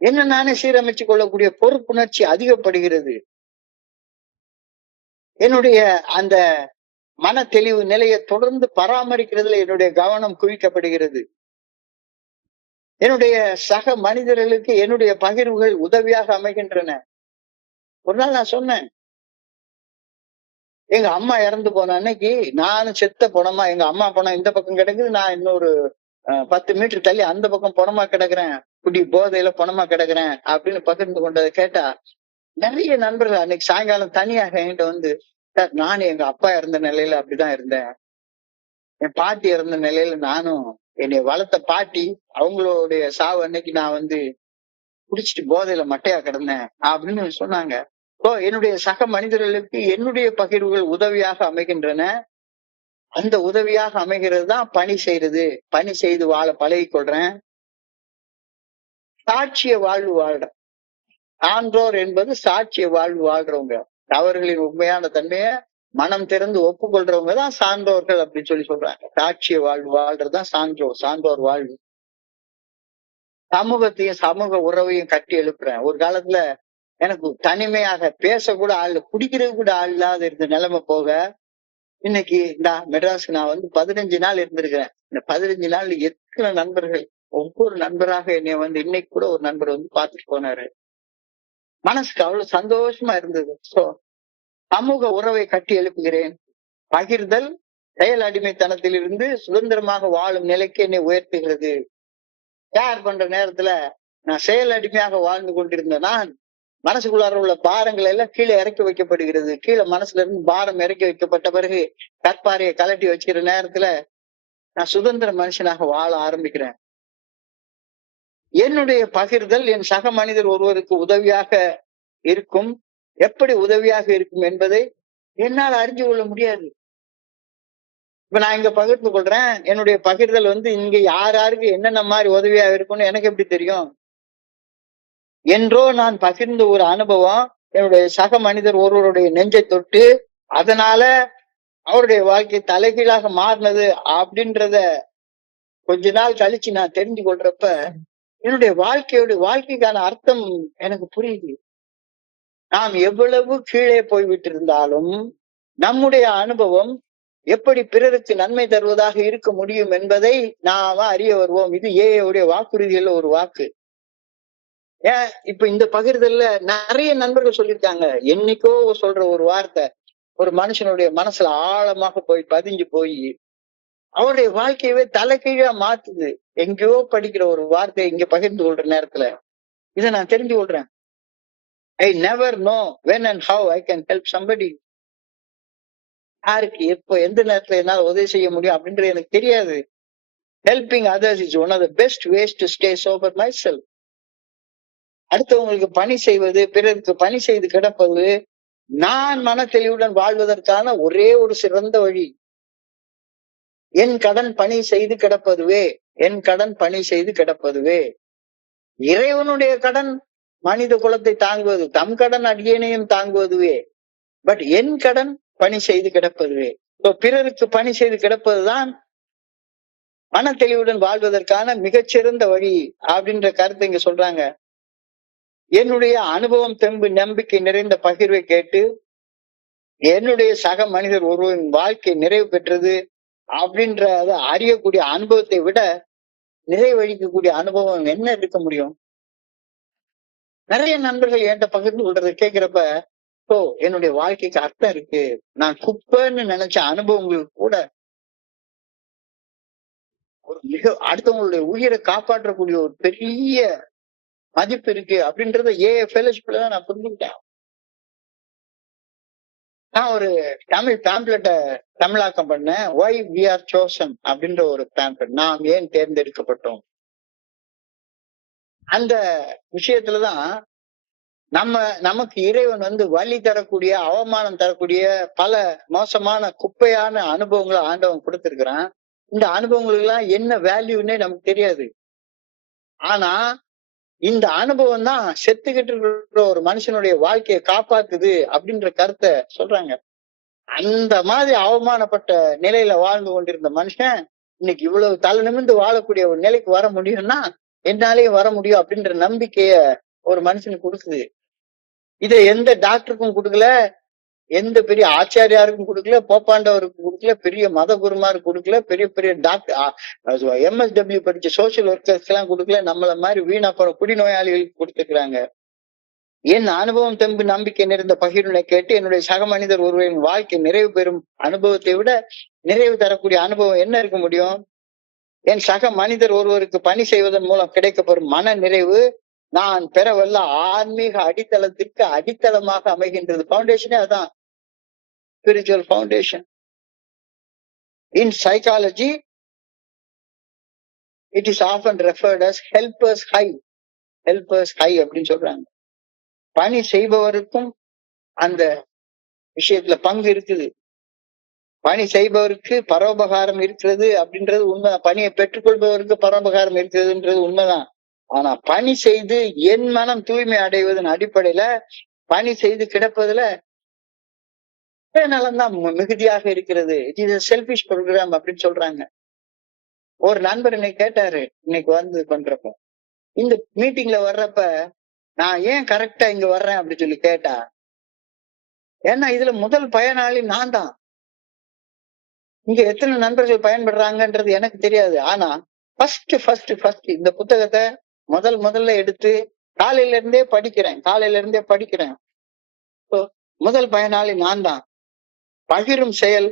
என்ன நானே சீரமைச்சு கொள்ளக்கூடிய பொறுப்புணர்ச்சி அதிகப்படுகிறது. என்னுடைய அந்த மன தெளிவு நிலையை தொடர்ந்து பராமரிக்கிறதுல என்னுடைய கவனம் குவிக்கப்படுகிறது. என்னுடைய சக மனிதர்களுக்கு என்னுடைய பகிர்வுகள் உதவியாக அமைகின்றன. ஒரு நாள் நான் சொன்னேன், எங்க அம்மா இறந்து போன அன்னைக்கு நானும் செத்த பணமா, எங்க அம்மா பணம் இந்த பக்கம் கிடக்குது, நான் இன்னொரு 10 மீட்டர் தள்ளி அந்த பக்கம் பணமா கிடக்குறேன், குடி போதையில பணமா கிடக்குறேன் அப்படின்னு பகிர்ந்து கொண்டதை கேட்டா நிறைய நண்பர்கள் அன்னைக்கு சாயங்காலம் தனியாக என்கிட்ட வந்து, சார் நானும் எங்க அப்பா இறந்த நிலையில அப்படிதான் இருந்தேன், என் பாட்டி இறந்த நிலையில நானும் என்னை வளர்த்த பாட்டி அவங்களுடைய சாவு அன்னைக்கு நான் குடிச்சிட்டு போதையில மட்டையா கிடந்தேன் அப்படின்னு சொன்னாங்க. என்னுடைய சக மனிதர்களுக்கு என்னுடைய பகிர்வுகள் உதவியாக அமைகின்றன. அந்த உதவியாக அமைகிறது தான் பணி செய்து வாழ பழகி கொள்றேன். சாட்சிய வாழ்வு வாழ்றேன். சான்றோர் என்பது சாட்சிய வாழ்வு வாழ்றவங்க. தவறுகளின் உண்மையான தன்மைய மனம் திறந்து ஒப்புக்கொள்றவங்க தான் சான்றோர்கள் அப்படின்னு சொல்றாங்க. சாட்சிய வாழ்வு வாழ்றதுதான் சான்றோர் வாழ்வு. சமூகத்தையும் சமூக உறவையும் கட்டி எழுப்புறேன். ஒரு காலத்துல எனக்கு தனிமையாக பேசக்கூட ஆள், குடிக்கிறது கூட ஆள் இல்லாத இருந்த நிலைமை போக இன்னைக்கு மெட்ராஸ்க்கு நான் வந்து 15 நாள் இருந்திருக்கிறேன். இந்த 15 நாள்ல எத்தனை நண்பர்கள், ஒவ்வொரு நண்பராக என்னைய வந்து இன்னைக்கு கூட ஒரு நண்பர் வந்து பார்த்துட்டு போனாரு. மனசுக்கு அவ்வளவு சந்தோஷமா இருந்தது. சோ சமூக உறவை கட்டி எழுப்புகிறேன். பகிர்தல் செயல் அடிமைத்தனத்திலிருந்து சுதந்திரமாக வாழும் நிலைக்கு என்னை உயர்த்துகிறது. ஷேர் பண்ற நேரத்துல நான் செயல் அடிமையாக வாழ்ந்து கொண்டிருந்த நான் மனசுக்குள்ளார உள்ள பாரங்கள் எல்லாம் கீழே இறக்கி வைக்கப்படுகிறது. கீழே மனசுல இருந்து பாரம் இறக்கி வைக்கப்பட்ட பிறகு கற்பாறையை கலட்டி வச்சுக்கிற நேரத்துல நான் சுதந்திர மனுஷனாக வாழ ஆரம்பிக்கிறேன். என்னுடைய பகிர்தல் என் சக மனிதர் ஒருவருக்கு உதவியாக இருக்கும். எப்படி உதவியாக இருக்கும் என்பதை என்னால் அறிஞ்சு கொள்ள முடியாது. இப்ப நான் இங்க பகிர்ந்து கொள்றேன். என்னுடைய பகிர்தல் வந்து இங்க யாருக்கு என்னென்ன மாதிரி உதவியா இருக்கும்னு எனக்கு எப்படி தெரியும்? என்றோ நான் பகிர்ந்த ஒரு அனுபவம் என்னுடைய சக மனிதர் ஒருவருடைய நெஞ்சை தொட்டு அதனால அவருடைய வாழ்க்கை தலைகீழாக மாறினது அப்படின்றத கொஞ்ச நாள் கழிச்சு நான் தெரிஞ்சு கொள்றப்ப என்னுடைய வாழ்க்கைக்கான அர்த்தம் எனக்கு புரியுது. நாம் எவ்வளவு கீழே போய்விட்டு இருந்தாலும் நம்முடைய அனுபவம் எப்படி பிறருக்கு நன்மை தருவதாக இருக்க முடியும் என்பதை நாம அறிய வருவோம். இது ஏவுடைய வாக்குறுதியில ஒரு வாக்கு. ஏன் இப்ப இந்த பகிர்தல்ல நிறைய நண்பர்கள் சொல்லியிருக்காங்க. என்னைக்கோ சொல்ற ஒரு வார்த்தை ஒரு மனுஷனுடைய மனசுல ஆழமாக போய் பதிஞ்சு போய் அவருடைய வாழ்க்கையவே தலைகீழா மாத்துது. எங்கேயோ படிக்கிற ஒரு வார்த்தையை இங்க பகிர்ந்து கொள்ற நேரத்துல இதை நான் தெரிஞ்சு கொள்றேன். I never know when and how I can help somebody. யாருக்கு எப்போ எந்த நேரத்துல என்னால உதவி செய்ய முடியும் அப்படின்றது எனக்கு தெரியாது. Helping others is one of the best ways to stay sober myself. அடுத்தவங்களுக்கு பணி செய்வது, பிறருக்கு பணி செய்து கிடப்பது நான் மன தெளிவுடன் வாழ்வதற்கான ஒரே ஒரு சிறந்த வழி. என் கடன் பணி செய்து கிடப்பதுவே, என் கடன் பணி செய்து கிடப்பதுவே. இறைவனுடைய கடன் மனித குலத்தை தாங்குவது, தம் கடன் அடியேனையும் தாங்குவதுவே. பட் என் கடன் பணி செய்து கிடப்பதுவே. பிறருக்கு பணி செய்து கிடப்பதுதான் மன தெளிவுடன் வாழ்வதற்கான மிகச்சிறந்த வழி அப்படின்ற கருத்தை இங்க சொல்றாங்க. என்னுடைய அனுபவம் தெம்பு நம்பிக்கை நிறைந்த பகிர்வை கேட்டு என்னுடைய சக மனிதர் ஒருவரின் வாழ்க்கை நிறைவு பெற்றது அப்படின்றத அறியக்கூடிய அனுபவத்தை விட நிறைவழிக்கக்கூடிய அனுபவம் என்ன இருக்க முடியும்? நிறைய நண்பர்கள் என்கிட்ட பகிர்ந்து கொள்றதை கேட்கிறப்ப என்னுடைய வாழ்க்கைக்கு அர்த்தம் இருக்கு. நான் குப்பைன்னு நினைச்ச அனுபவங்களுக்கு கூட ஒரு மிக அடுத்தவங்களுடைய உயிரை காப்பாற்றக்கூடிய ஒரு பெரிய மதிப்பு இருக்கு அப்படின்றத ஃபெலோஷிப்ல தான் நான் புரிஞ்சுக்கிட்டேன். நான் ஒரு தமிழ் பேம்ப்ளெட்டை தமிழாக்கம் பண்ணேன். Why we are chosen அப்படின்ற ஒரு பேம்ப்ளெட். நாம் ஏன் தேர்ந்தெடுக்கப்பட்டோம். அந்த விஷயத்துலதான் நமக்கு இறைவன் வந்து வலி தரக்கூடிய, அவமானம் தரக்கூடிய பல மோசமான குப்பையான அனுபவங்களை ஆண்டவன் கொடுத்திருக்கிறான். இந்த அனுபவங்களுக்கு எல்லாம் என்ன வேல்யூன்னே நமக்கு தெரியாது. ஆனா இந்த அனுபவம் தான் செத்துக்கிட்டு இருக்கிற ஒரு மனுஷனுடைய வாழ்க்கையை காப்பாத்துது அப்படின்ற கருத்தை சொல்றாங்க. அந்த மாதிரி அவமானப்பட்ட நிலையில வாழ்ந்து கொண்டிருந்த மனுஷன் இன்னைக்கு இவ்வளவு தலை நிமிர்ந்து வாழக்கூடிய ஒரு நிலைக்கு வர முடியும்னா என்னாலேயும் வர முடியும் அப்படின்ற நம்பிக்கைய ஒரு மனுஷனுக்கு கொடுக்குது. இதை எந்த டாக்டருக்கும் கொடுக்கல, எந்த பெரிய ஆச்சாரியாருக்கும் கொடுக்கல, போப்பாண்டவருக்கு கொடுக்கல, பெரிய மத குருமாருக்கு கொடுக்கல, பெரிய பெரிய டாக்டர் MSW படிச்ச சோசியல் ஒர்க்கர்ஸ்க்கு எல்லாம் கொடுக்கல, நம்மள மாதிரி வீணா போற குடிநோயாளிகளுக்கு கொடுத்துருக்காங்க. என் அனுபவம் தெம்பு நம்பிக்கை நிறைந்த பகிர்வினை கேட்டு என்னுடைய சக மனிதர் ஒருவரின் வாழ்க்கை நிறைவு பெறும் அனுபவத்தை விட நிறைவு தரக்கூடிய அனுபவம் என்ன இருக்க முடியும்? என் சக மனிதர் ஒருவருக்கு பணி செய்வதன் மூலம் கிடைக்கப்பெறும் மன நிறைவு நான் பெறவல்ல ஆன்மீக அடித்தளத்திற்கு அடித்தளமாக அமைகின்றது. பவுண்டேஷனே அதான், spiritual foundation. In psychology it is often referred as helpers high. Helpers high அப்படின்னு சொல்றாங்க. பணி செய்பவருக்கும் அந்த விஷயத்துல பங்கு இருக்குது. பணி செய்பவருக்கு பரோபகாரம் இருக்கிறது அப்படின்றது உண்மை. பணியை பெற்றுக்கொள்பவருக்கு பரோபகாரம் இருக்கிறதுன்றது உண்மைதான். ஆனா பணி செய்து என் மனம் தூய்மை அடைவதன் அடிப்படையில பணி செய்து கிடப்பதுல நலம்தான் மிகுதியாக இருக்கிறது. இட் இஸ் செல்பிஷ் ப்ரோக்ராம் அப்படின்னு சொல்றாங்க. ஒரு நண்பர் இன்னைக்கு கேட்டாரு, இன்னைக்கு வந்து பண்றப்ப இந்த மீட்டிங்ல வர்றப்ப நான் ஏன் கரெக்டா இங்க வர்றேன் அப்படின்னு சொல்லி கேட்டா, ஏன்னா இதுல முதல் பயனாளி நான் தான். இங்க எத்தனை நண்பர்கள் பயன்படுறாங்கன்றது எனக்கு தெரியாது. ஆனா ஃபர்ஸ்ட் இந்த புத்தகத்தை முதல்ல எடுத்து காலையில இருந்தே படிக்கிறேன். முதல் பயனாளி நான் தான். பகிரும் செயல்,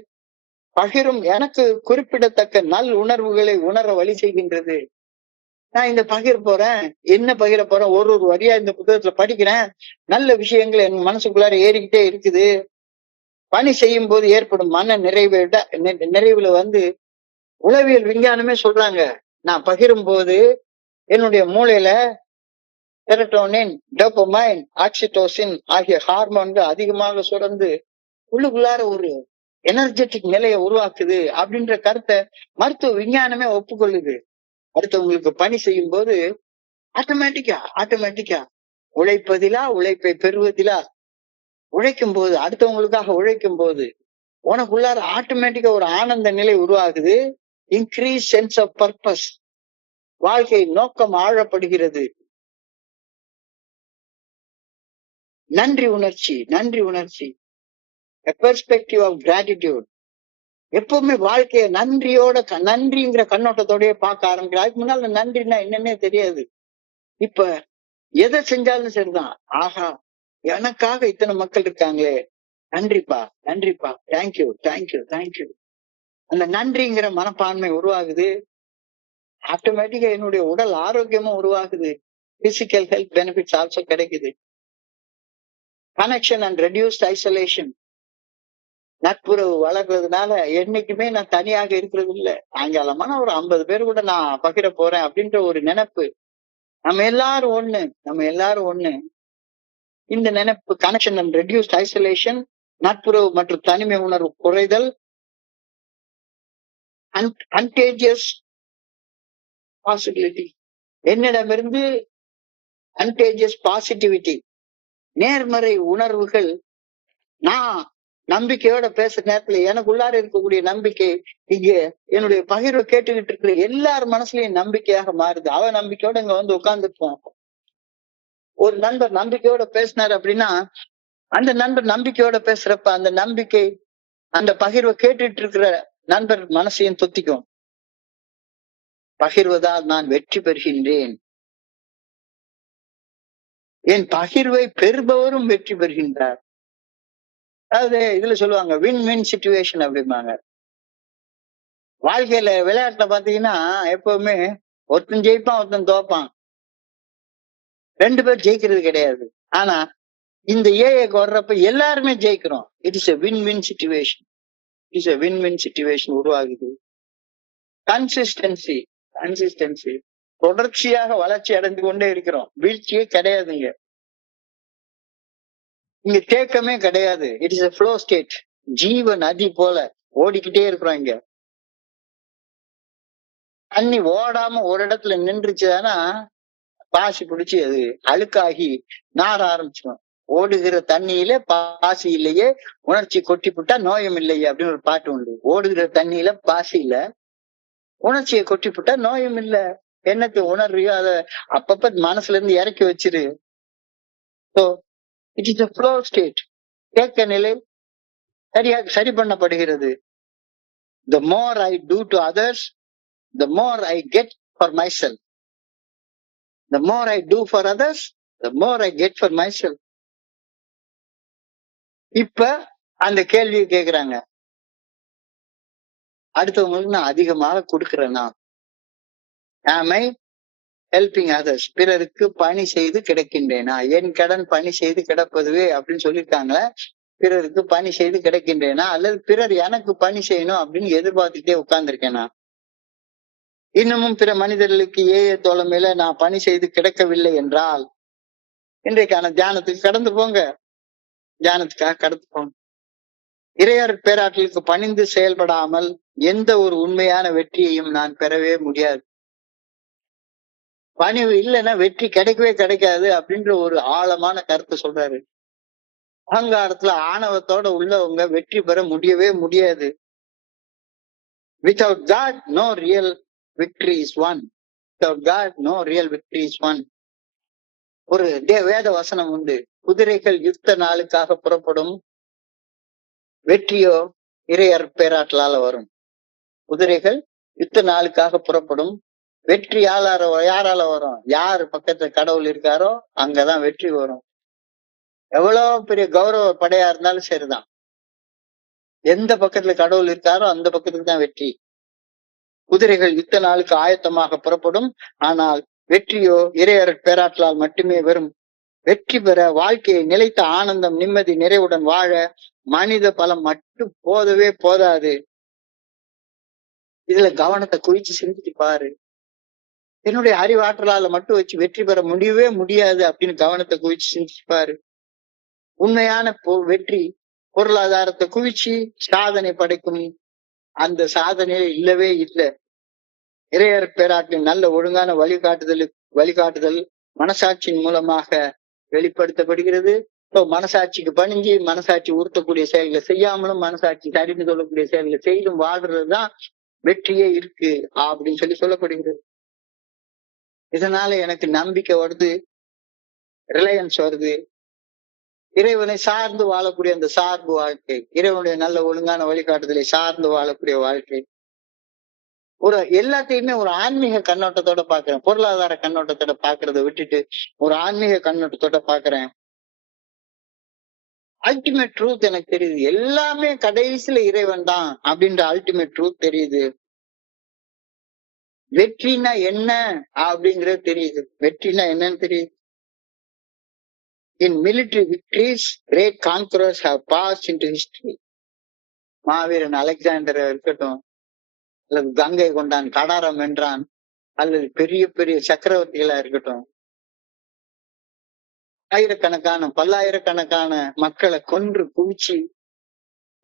பகிரும் எனக்கு குறிப்பிடத்தக்க நல் உணர்வுகளை உணர வழி செய்கின்றது. நான் இந்த என்ன பகிர போறேன், ஒரு வரியா இந்த புத்தகத்துல படிக்கிறேன். நல்ல விஷயங்கள் என் மனசுக்குள்ளார ஏறிக்கிட்டே இருக்குது. பணி செய்யும் போது ஏற்படும் மன நிறைவுல உளவியல் விஞ்ஞானமே சொல்றாங்க, நான் பகிரும் போது என்னுடைய மூளையில செரட்டோனின், டோபமைன், ஆக்சிடோசின் ஆகிய ஹார்மோன்கள் அதிகமாக சுரந்து உள்ளுக்குள்ளார ஒரு எனர்ஜெட்டிக் நிலையை உருவாக்குது அப்படின்ற கருத்தை மருத்துவ விஞ்ஞானமே ஒப்புக்கொள்ளுது. அடுத்தவங்களுக்கு பணி செய்யும் போது ஆட்டோமேட்டிக்கா உழைப்பதிலா உழைப்பை பெறுவதிலா அடுத்தவங்களுக்காக உழைக்கும் போது உனக்குள்ளார ஆட்டோமேட்டிக்கா ஒரு ஆனந்த நிலை உருவாகுது. இன்க்ரீஸ் சென்ஸ் ஆஃப் பர்பஸ், வாழ்க்கை நோக்கம் ஆழப்படுகிறது. நன்றி உணர்ச்சி பெர்ஸ்பெக்டிவ் ஆஃப் கிராட்டிடியூட். எப்பவுமே வாழ்க்கைய நன்றிங்கிற கண்ணோட்டத்தோடய பார்க்க ஆரம்பிக்கிறேன். அதுக்கு முன்னால நன்றின்னா என்னன்னே தெரியாது. இப்ப எதை செஞ்சாலும் சரிதான், ஆஹா எனக்காக இத்தனை மக்கள் இருக்காங்களே, நன்றிப்பா தேங்க்யூ. அந்த நன்றிங்கிற மனப்பான்மை உருவாகுது. ஆட்டோமேட்டிக்கா என்னுடைய உடல் ஆரோக்கியமும் உருவாகுது. பிசிக்கல் ஹெல்த் பெனிஃபிட்ஸ் ஆல்சோ கிடைக்குது. Connection and reduced isolation. நட்புறவு வளர்றதுனால என்னைக்குமே நான் தனியாக இருக்கிறது இல்லை. சாயங்காலமான ஒரு 50 பேர் கூட நான் பகிர போறேன் அப்படின்ற ஒரு நினைப்பு. நம்ம எல்லாரும் ஒண்ணு. இந்த நினைப்பு, கனெக்ஷன் அண்ட் ரெடியூஸ்ட் ஐசோலேஷன், நட்புறவு மற்றும் தனிமை உணர்வு குறைதல், கண்டேஜியஸ் பாசிபிலிட்டி, என்னிடமிருந்து கண்டேஜியஸ் பாசிட்டிவிட்டி, நேர்மறை உணர்வுகள். நான் நம்பிக்கையோட பேசுற நேரத்துல எனக்குள்ளார இருக்கக்கூடிய நம்பிக்கை இங்க என்னுடைய பகிர்வை கேட்டுக்கிட்டு இருக்கிற எல்லார் மனசுலயும் நம்பிக்கையாக மாறுது. அவ நம்பிக்கையோட இங்க உட்கார்ந்துருப்போம். ஒரு நண்பர் நம்பிக்கையோட பேசினார் அப்படின்னா, அந்த நண்பர் நம்பிக்கையோட பேசுறப்ப அந்த நம்பிக்கை அந்த பகிர்வை கேட்டுட்டு இருக்கிற நண்பர் மனசையும் தொத்திக்கும். பகிர்வதால் நான் வெற்றி பெறுகின்றேன். என் பகிர்வை பெறுபவரும் வெற்றி பெறுகின்றார். அதாவது இதுல சொல்லுவாங்க வின் வின் சிச்சுவேஷன் அப்படிம்பாங்க. வாழ்க்கையில விளையாட்டுல பாத்தீங்கன்னா எப்பவுமே ஒருத்தன் ஜெயிப்பான், ஒருத்தன் தோப்பான். 2 பேர் ஜெயிக்கிறது கிடையாது. ஆனா இந்த ஏஐக்கு வர்றப்ப எல்லாருமே ஜெயிக்கிறோம். It is a win win situation உருவாகுது. கன்சிஸ்டன்சி தொடர்ச்சியாக வளர்ச்சி அடைந்து கொண்டே இருக்கிறோம். வீழ்ச்சியே கிடையாதுங்க. இங்க தேக்கமே கிடையாது. It is a flow state. ஜீவ நதி போல ஓடிக்கிட்டே இருக்கிறோம். இங்க தண்ணி ஓடாம ஒரு இடத்துல நின்றுச்சுன்னா பாசி பிடிச்சி அது அழுக்காகி நார ஆரம்பிச்சிடும். ஓடுகிற தண்ணியில பாசி இல்லையே, உணர்ச்சி கொட்டி புட்டா நோயம் இல்லையே அப்படின்னு ஒரு பாட்டு உண்டு. ஓடுகிற தண்ணியில பாசி இல்ல, உணர்ச்சியை கொட்டி புட்டா நோயம் இல்ல. என்னத்தை உணர்றியோ அதை அப்பப்ப மனசுல இருந்து இறக்கி வச்சிரு. It is a flow state. தேக்க நிலை சரி பண்ணப்படுகிறது. The more I do to others, the more I get for myself. The more I do for others, the more I get for myself. இப்ப அந்த கேள்வியை கேக்குறாங்க, அடுத்தவங்களுக்கு நான் அதிகமாக கொடுக்கிறேன்னா? Am I helping others? பிறருக்கு பணி செய்து கிடைக்கின்றேனா? என் கடன் பணி செய்து கிடப்பதுவே அப்படின்னு சொல்லியிருக்காங்களே, பிறருக்கு பணி செய்து கிடைக்கின்றேனா? அல்லது பிறர் எனக்கு பணி செய்யணும் அப்படின்னு எதிர்பார்த்துட்டே உட்கார்ந்துருக்கேனா? இன்னமும் பிற மனிதர்களுக்கு தோழமையில நான் பணி செய்து கிடைக்கவில்லை என்றால் இன்றைக்கான தியானத்துக்கு கடந்து போங்க. இறையர் பேராற்றலுக்கு பணிந்து செயல்படாமல் எந்த ஒரு உண்மையான வெற்றியையும் நான் பெறவே முடியாது. பணிவு இல்லைன்னா வெற்றி கிடைக்கவே கிடைக்காது அப்படின்ற ஒரு ஆழமான கருத்தை சொல்றாரு. அகங்காரத்துல ஆணவத்தோட உள்ளவங்க வெற்றி பெற முடியவே முடியாது. Without God, no real victory is won. Without God, no real victory is won. ஒரு வேத வசனம் உண்டு, குதிரைகள் யுத்த நாளுக்காக புறப்படும், வெற்றியோ இறையர் பேராற்றலால வரும். குதிரைகள் யுத்த நாளுக்காக புறப்படும். வெற்றி யாரால வரும்? யார் பக்கத்துல கடவுள் இருக்காரோ அங்கதான் வெற்றி வரும். எவ்வளவு பெரிய கௌரவ படையா இருந்தாலும் சரிதான், எந்த பக்கத்துல கடவுள் இருக்காரோ அந்த பக்கத்துக்கு தான் வெற்றி. குதிரைகள் யுத்த நாளுக்கு ஆயத்தமாக புறப்படும், ஆனால் வெற்றியோ இறையர் பேராற்றலால் மட்டுமே வரும். வெற்றி பெற வாழ்க்கையை நிலைத்த ஆனந்தம், நிம்மதி, நிறைவுடன் வாழ மனித பலம் மட்டும் போதவே போதாது. இதுல கவனத்தை குவிச்சு சிந்திச்சு பாரு. என்னுடைய அறிவாற்றலால மட்டும் வச்சு வெற்றி பெற முடியவே முடியாது அப்படின்னு கவனத்தை குவிச்சு சிந்திச்சு பாரு. உண்மையான வெற்றி பொருளாதாரத்தை குவிச்சு சாதனை படைக்கும் அந்த சாதனையில இல்லவே இல்லை. இறையர் பேராற்றின் நல்ல ஒழுங்கான வழிகாட்டுதல் மனசாட்சியின் மூலமாக வெளிப்படுத்தப்படுகிறது. மனசாட்சிக்கு பணிஞ்சு மனசாட்சி உறுத்தக்கூடிய செயல்களை செய்யாமலும் மனசாட்சி சரிந்து சொல்லக்கூடிய செயல்களை செய்தும் வாழ்றதுதான் வெற்றியே இருக்கு அப்படின்னு சொல்லப்படுகிறது. இதனால எனக்கு நம்பிக்கை வருது, ரிலையன்ஸ் வருது. இறைவனை சார்ந்து வாழக்கூடிய அந்த சார்பு வாழ்க்கை, இறைவனுடைய நல்ல ஒழுங்கான வழிகாட்டுதலை சார்ந்து வாழக்கூடிய வாழ்க்கை, ஒரு எல்லாத்தையுமே ஒரு ஆன்மீக கண்ணோட்டத்தோட பாக்குறேன். பொருளாதார கண்ணோட்டத்தோட பாக்குறத விட்டுட்டு ஒரு ஆன்மீக கண்ணோட்டத்தோட பாக்குறேன். அல்டிமேட் ட்ரூத் எனக்கு தெரியுது. எல்லாமே கடைசியில இறைவன் தான் அப்படின்ற அல்டிமேட் ட்ரூத் தெரியுது. வெற்றினா என்ன அப்படிங்கறது தெரியுது. வெற்றினா என்னன்னு தெரியுது. In military victories, great conquerors have passed into history. Maaveeran Alexander இருக்கட்டும், அல்லது கங்கை கொண்டான், கடாரம் வென்றான், அல்லது பெரிய பெரிய சக்கரவர்த்திகளா இருக்கட்டும், ஆயிரக்கணக்கான பல்லாயிரக்கணக்கான மக்களை கொன்று குவிச்சு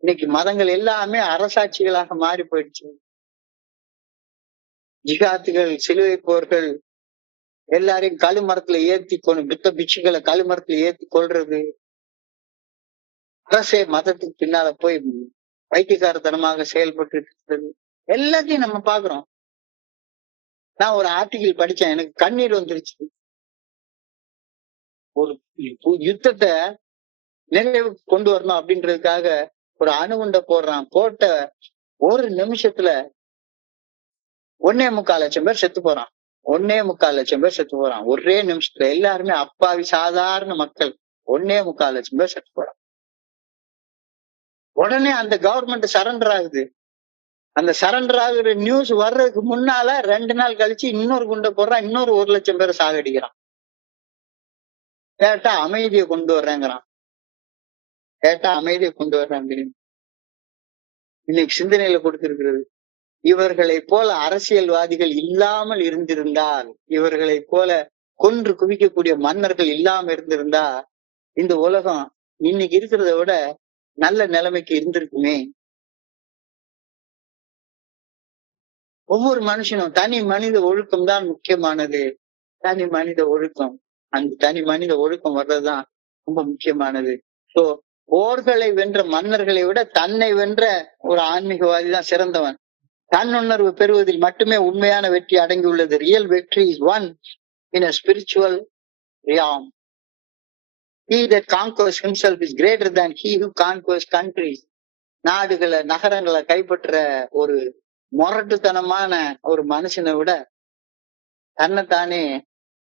இன்னைக்கு மதங்கள் எல்லாமே அரசாட்சிகளாக மாறி போயிடுச்சு. ஜிகாத்துகள், சிலுவை போர்கள், எல்லாரையும் கழுமரத்துல ஏத்தி புத்த பிட்சுகளை கழுமரத்துல ஏத்தி கொள்றது, அரசே மதத்துக்கு பின்னால போய் பைத்தியக்காரத்தனமாக செயல்பட்டு இருக்கிறது, எல்லாத்தையும் நம்ம பாக்குறோம். நான் ஒரு ஆர்டிகிள் படிச்சேன், எனக்கு கண்ணீர் வந்துருச்சு. ஒரு யுத்தத்தை நிறைவு கொண்டு வரணும் அப்படின்றதுக்காக ஒரு அணுகுண்ட போடுறான். போட்ட ஒரு நிமிஷத்துல 1.25 லட்சம் பேர் செத்து போறான். 1.25 லட்சம் பேர் செத்து போறான் ஒரே நிமிஷத்துல. எல்லாருமே அப்பாவி சாதாரண மக்கள். 1.25 லட்சம் பேர் செத்து போறான். உடனே அந்த கவர்மெண்ட் சரண்டர் ஆகுது. அந்த சரண்டர் ஆகுற நியூஸ் வர்றதுக்கு முன்னால 2 நாள் கழிச்சு இன்னொரு குண்டை போடுறான், இன்னொரு 1 லட்சம் பேரை சாகடிக்கிறான். கேட்டா அமைதியை கொண்டு வர்றேங்கிறான். கேட்டா அமைதியை கொண்டு வர்றேன் அப்படின்னு இன்னைக்கு சிந்தனையில கொடுத்திருக்கிறது. இவர்களை போல அரசியல்வாதிகள் இல்லாமல் இருந்திருந்தால், இவர்களை போல கொன்று குவிக்கக்கூடிய மன்னர்கள் இல்லாம இருந்திருந்தா இந்த உலகம் இன்னைக்கு இருக்கிறத விட நல்ல நிலைமைக்கு இருந்திருக்குமே. ஒவ்வொரு மனுஷனும் தனி மனித ஒழுக்கம் தான் முக்கியமானது. தனி மனித ஒழுக்கம், அந்த தனி மனித ஒழுக்கம் வர்றதுதான் ரொம்ப முக்கியமானது. சோ போர்களை வென்ற மன்னர்களை விட தன்னை வென்ற ஒரு ஆன்மீகவாதி தான் சிறந்தவன். தன்னுணர்வு பெறுவதில் மட்டுமே உண்மையான வெற்றி அடங்கியுள்ளது. Real victory is won in a spiritual realm. He that conquers himself is greater than he who conquers countries. நாடுகளை நகரங்களை கைப்பற்ற ஒரு முரட்டுத்தனமான ஒரு மனுஷனை விட தன்னைத்தானே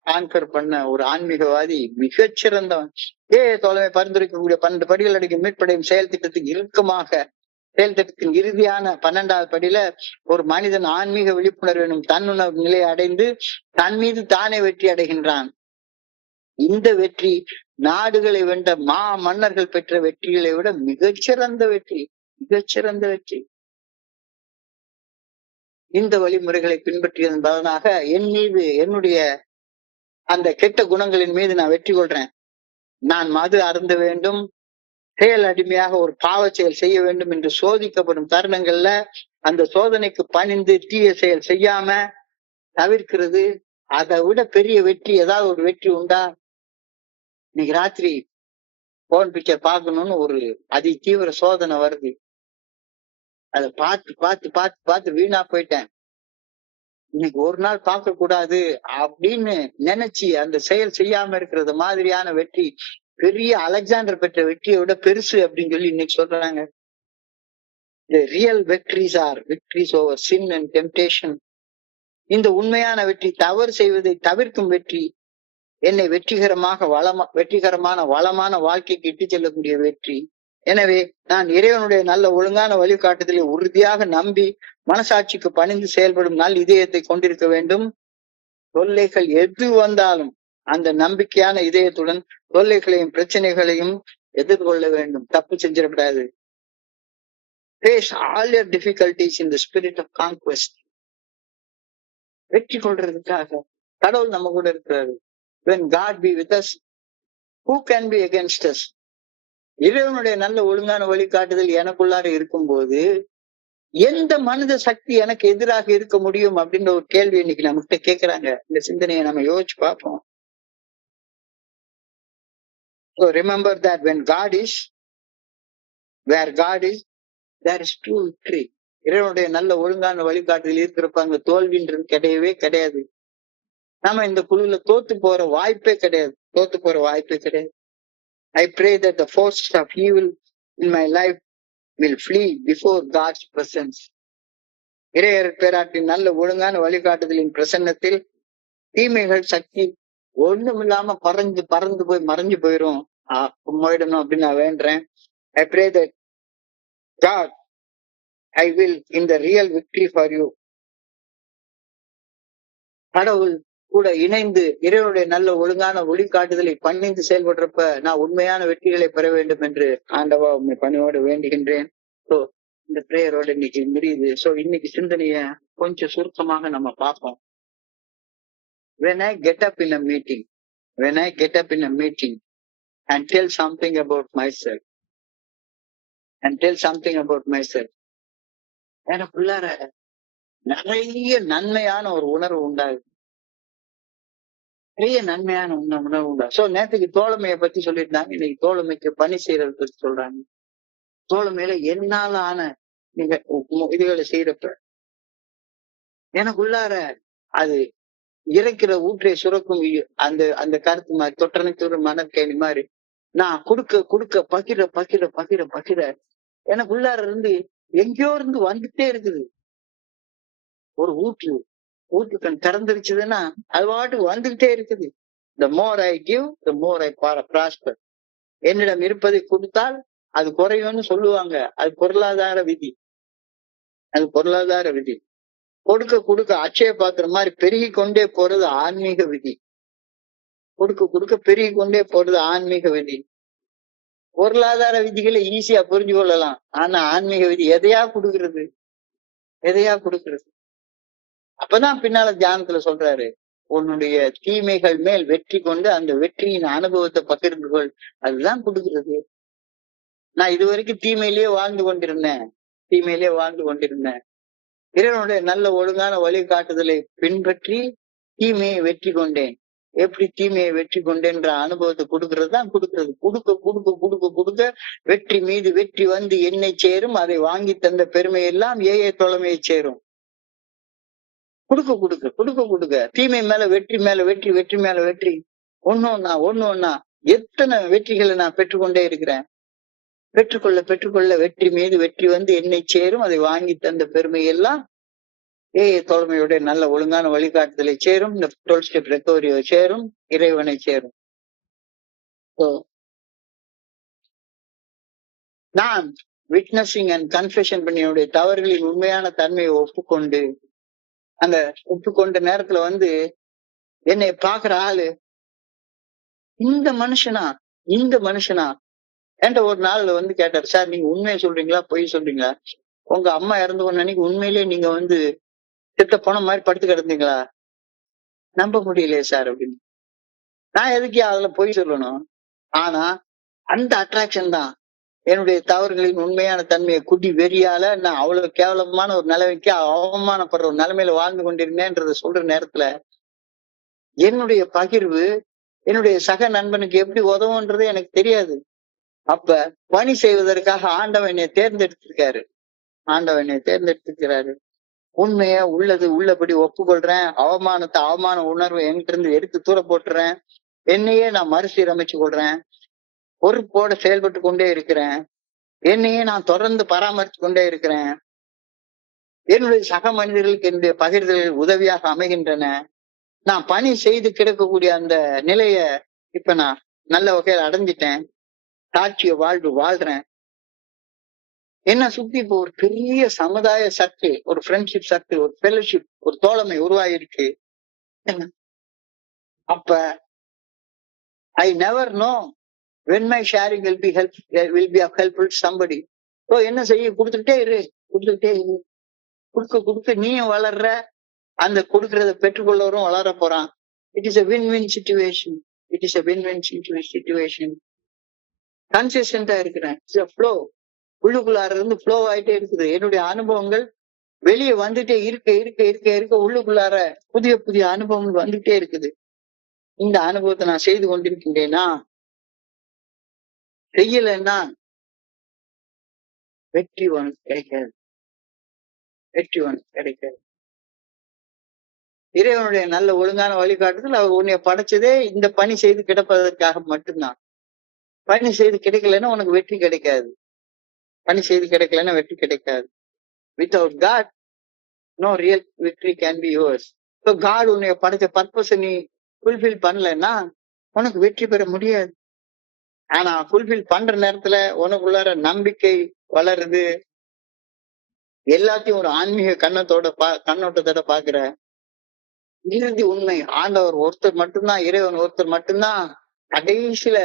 கான்கர் பண்ண ஒரு ஆன்மீகவாதி மிகச்சிறந்தவன். தோழமை பரிந்துரைக்கக்கூடிய 12 படிகள் அடங்கிய மீட்படையும் செயல் திட்டத்தின் இறுதியான 12வது படியில ஒரு மனிதன் ஆன்மீக விழிப்புணர்வு எனும் தன்னுணர்வு நிலையை அடைந்து தன் மீது தானே வெற்றி அடைகின்றான். இந்த வெற்றி நாடுகளை வென்ற மன்னர்கள் பெற்ற வெற்றிகளை விட மிகச்சிறந்த வெற்றி, மிகச்சிறந்த வெற்றி. இந்த வழிமுறைகளை பின்பற்றியதன் பலனாக என் மீது, என்னுடைய அந்த கெட்ட குணங்களின் மீது நான் வெற்றி கொள்றேன். நான் மது அருந்த வேண்டும், செயல் அடிமையாக ஒரு பாவ செயல் செய்ய வேண்டும் என்று சோதிக்கப்படும் தருணங்கள்ல அந்த சோதனைக்கு பணிந்து தீய செயல் செய்யாம தவிர்க்கிறது, அதை விட பெரிய வெற்றி ஏதாவது ஒரு வெற்றி உண்டா? இன்னைக்கு ராத்திரி போன் பிக்சர் பார்க்கணும்னு ஒரு அதி தீவிர சோதனை வருது. அதை பார்த்து பார்த்து பார்த்து பார்த்து வீணா போயிட்டேன். இன்னைக்கு ஒரு நாள் பார்க்க கூடாது அப்படின்னு நினைச்சு அந்த செயல் செய்யாம இருக்கிறது மாதிரியான வெற்றி பெரிய அலெக்சாண்டர் பெற்ற வெற்றியை விட பெருசு அப்படின்னு சொல்லி இன்னைக்கு சொல்றாங்க. The real victories are victories over sin and temptation. இந்த உண்மையான வெற்றி, தவறு செய்வதை தவிர்க்கும் வெற்றி, என்னை வெற்றிகரமான வளமான வாழ்க்கைக்கு இட்டு செல்லக்கூடிய வெற்றி. எனவே நான் இறைவனுடைய நல்ல ஒழுங்கான வழிகாட்டுதலை உறுதியாக நம்பி மனசாட்சிக்கு பணிந்து செயல்படும் நல் இதயத்தை கொண்டிருக்க வேண்டும். தொல்லைகள் எது வந்தாலும் அந்த நம்பிக்கையான இதயத்துடன் தொல்லைகளையும் பிரச்சனைகளையும் எதிர்கொள்ள வேண்டும். தப்பு செஞ்சிடக்கூடாது. Face all your difficulties in the spirit of conquest. வெற்றி கொள்றதுக்காக கடவுள் நம்ம கூட இருக்கிறாரு. When God be with us, who can be against us? இறைவனுடைய நல்ல ஒழுங்கான வழிகாட்டுதல் எனக்குள்ளார இருக்கும்போது எந்த மனித சக்தி எனக்கு எதிராக இருக்க முடியும் அப்படின்ற ஒரு கேள்வி இன்னைக்கு நம்மகிட்ட கேட்கிறாங்க. இந்த சிந்தனையை நம்ம யோசிச்சு பார்ப்போம். So remember that when God is, where God is, there is true victory. இறைவனுடைய நல்ல ஒழுங்கான வழிகாட்டுதல் இருக்கிறப்ப அங்க தோல்வின்றது கிடையவே கிடையாது. நாம இந்த குழுல தோத்து போற வாய்ப்பே கிடையாது. I pray that the forces of evil in my life will flee before God's presence. இறையர் பேராட்டின் நல்ல ஒழுங்கான வழிகாட்டுதலின் பிரசன்னத்தில் தீமைகள் சக்தி ஒண்ணுமில்லாம பறந்து போய் மறைஞ்சு போயிடும் அப்படின்னு நான் வேண்டேன். I pray that God, I will in the real victory for you. கடவுள் கூட இணைந்து இறைவனுடைய நல்ல ஒழுங்கான ஒளிகாட்டுதலை பணிந்து செயல்படுறப்ப நான் உண்மையான வெற்றிகளை பெற வேண்டும் என்று ஆண்டவா உண்மை பணியோடு வேண்டுகின்றேன். சோ இந்த பிரேயரோட இன்னைக்கு முடியுது. சோ இன்னைக்கு சிந்தனைய கொஞ்சம் சுருக்கமாக நம்ம பார்ப்போம். When I get up in a meeting and tell something about myself, எனக்குள்ளார நிறைய நன்மையான ஒரு உணர்வு உண்டாகுது. சோ நேற்றுக்கு தோழமையை பத்தி சொல்லியிருந்தாங்க. இன்னைக்கு தோழமைக்கு பணி செய்யறது பத்தி சொல்றாங்க. தோழமையில என்னால ஆன நீங்க இதுகளை செய்யறப்ப எனக்குள்ளார அது இறைக்கிற ஊற்றை சுரக்கும் அந்த கருத்து மாதிரி தொட்டனைத்தூர் மணற்கேணி மாதிரி நான் கொடுக்க பகிர எனக்குள்ளார இருந்து எங்கேயோ இருந்து வந்துட்டே இருக்குது. ஒரு ஊற்றுக்கண் திறந்துருச்சுதுன்னா அது பாட்டுக்கு வந்துகிட்டே இருக்குது. The more I give, the more I prosper. என்னிடம் இருப்பதை கொடுத்தால் அது குறையும்னு சொல்லுவாங்க. அது பொருளாதார விதி. கொடுக்க அட்சய பாத்திரம் மாதிரி பெருகி கொண்டே போறது ஆன்மீக விதி. கொடுக்க பெருகி கொண்டே போறது ஆன்மீக விதி. பொருளாதார விதிகளை ஈஸியா புரிஞ்சு கொள்ளலாம். ஆனா ஆன்மீக விதி எதையா கொடுக்கறது. அப்பதான் பின்னால தியானத்துல சொல்றாரு, உன்னுடைய தீமைகள் மேல் வெற்றி கொண்டு அந்த வெற்றியின் அனுபவத்தை பகிர்ந்து கொள். அதுதான் கொடுக்கிறது. நான் இதுவரைக்கும் தீமையிலேயே வாழ்ந்து கொண்டிருந்தேன். இறைவனுடைய நல்ல ஒழுங்கான வழிகாட்டுதலை பின்பற்றி தீமையை வெற்றி கொண்டேன். எப்படி தீமையை வெற்றி கொண்டேன்ற அனுபவத்தை கொடுக்கறது தான் கொடுக்கிறது. கொடுக்க வெற்றி மீது வெற்றி வந்து என்னை சேரும். அதை வாங்கி தந்த பெருமை எல்லாம் தோழமையை சேரும். கொடுக்க தீமை மேல வெற்றி மேல வெற்றி ஒண்ணு எத்தனை வெற்றிகளை நான் பெற்றுக்கொண்டே இருக்கிறேன். பெற்றுக்கொள்ள வெற்றி மீது வெற்றி வந்து என்னை சேரும். அதை வாங்கி தந்த பெருமை எல்லாம் தோழமையுடைய நல்ல ஒழுங்கான வழிகாட்டுதலை சேரும். இந்த 12 ஸ்டெப் ரெக்கவரியை சேரும். இறைவனை சேரும். நான் விட்னஸிங் அண்ட் கன்ஃபெஷன் பண்ணி என்னுடைய தவறுகளின் உண்மையான தன்மையை ஒப்புக்கொண்ட நேரத்துல வந்து என்னை பாக்குற ஆளு இந்த மனுஷனா என்கிட்ட ஒரு நாள் வந்து கேட்டார், சார் நீங்க உண்மையை சொல்றீங்களா பொய் சொல்றீங்களா? உங்க அம்மா இறந்து போன அன்னைக்கு உண்மையிலேயே நீங்க வந்து செத்த போன மாதிரி படுத்து கிடந்தீங்களா? நம்ப முடியலையே சார் அப்படின்னு. நான் எதுக்கு அதுல பொய் சொல்லணும்? ஆனா அந்த அட்ராக்ஷன் தான் என்னுடைய தவறுகளின் உண்மையான தன்மையை குடி வெறியால நான் அவ்வளவு கேவலமான ஒரு நிலைமைக்கு அவமானப்படுற ஒரு நிலைமையில வாழ்ந்து கொண்டிருந்தேன்றத சொல்ற நேரத்துல என்னுடைய பகிர்வு என்னுடைய சக நண்பனுக்கு எப்படி உதவுன்றது எனக்கு தெரியாது. அப்ப பணி செய்வதற்காக ஆண்டவன் என்னை தேர்ந்தெடுத்திருக்கிறாரு. உண்மைய உள்ளபடி ஒப்புக்கொள்றேன். அவமான உணர்வை என்கிட்ட இருந்து எடுத்து தூர போட்டுறேன். என்னையே நான் மறுசீரமைச்சு கொள்றேன். பொறுப்போட செயல்பட்டு கொண்டே இருக்கிறேன். என்னையே நான் தொடர்ந்து பராமரித்து கொண்டே இருக்கிறேன். என்னுடைய சக மனிதர்களுக்கு என்னுடைய பகிர்தல்கள் உதவியாக அமைகின்றன. நான் பணி செய்து கிடக்கக்கூடிய அந்த நிலைய இப்ப நான் நல்ல வகையில் அடைஞ்சிட்டேன். சாட்சிய வாழ்வு வாழ்றேன். என்ன சுத்தி இப்போ ஒரு பெரிய சமுதாய சர்க்கிள், ஒரு ஃப்ரெண்ட்ஷிப் சர்க்கிள், ஒரு ஃபெலோஷிப், ஒரு தோழமை உருவாயிருக்கு. அப்ப ஐ never know when my sharing will be of help to somebody. So என்ன செய்ய, கொடுத்துக்கிட்டே இரு. கொடுக்க நீயும் வளர்ற, அந்த கொடுக்கறத பெற்றுக்கொள்ளவரும் வளர போறான். It is a win-win situation. கன்சிஸ்டன்டா இருக்கிறேன். It's a flow. உள்ளுக்குள்ளார இருந்து ஃப்ளோ ஆயிட்டே இருக்குது. என்னுடைய அனுபவங்கள் வெளியே வந்துட்டே இருக்க உள்ளுக்குள்ளார புதிய அனுபவங்கள் வந்துட்டே இருக்குது. இந்த அனுபவத்தை நான் செய்து கொண்டிருக்கின்றேனா, செய்யலைன்னா வெற்றி உனக்கு கிடைக்காது. இறைவனுடைய நல்ல ஒழுங்கான வழிகாட்டுதல், அவர் உன்னை படைச்சதே இந்த பணி செய்து கிடப்பதற்காக மட்டும்தான். பணி செய்து கிடைக்கலன்னா உனக்கு வெற்றி கிடைக்காது. Without God no real victory can be yours. So God உன்னை படைச்ச பர்பஸ் நீ ஃபுல்ஃபில் பண்ணலன்னா உனக்கு வெற்றி பெற முடியாது. ஆனா ஃபுல்ஃபில் பண்ற நேரத்துல உனக்குள்ளார நம்பிக்கை வளருது. எல்லாத்தையும் ஒரு ஆன்மீக கண்ணோட்டத்தோட பாக்குற. இறுதி உண்மை ஆண்டவர் ஒருத்தர் மட்டும்தான், இறைவன் ஒருத்தர் மட்டும்தான் கடைசியில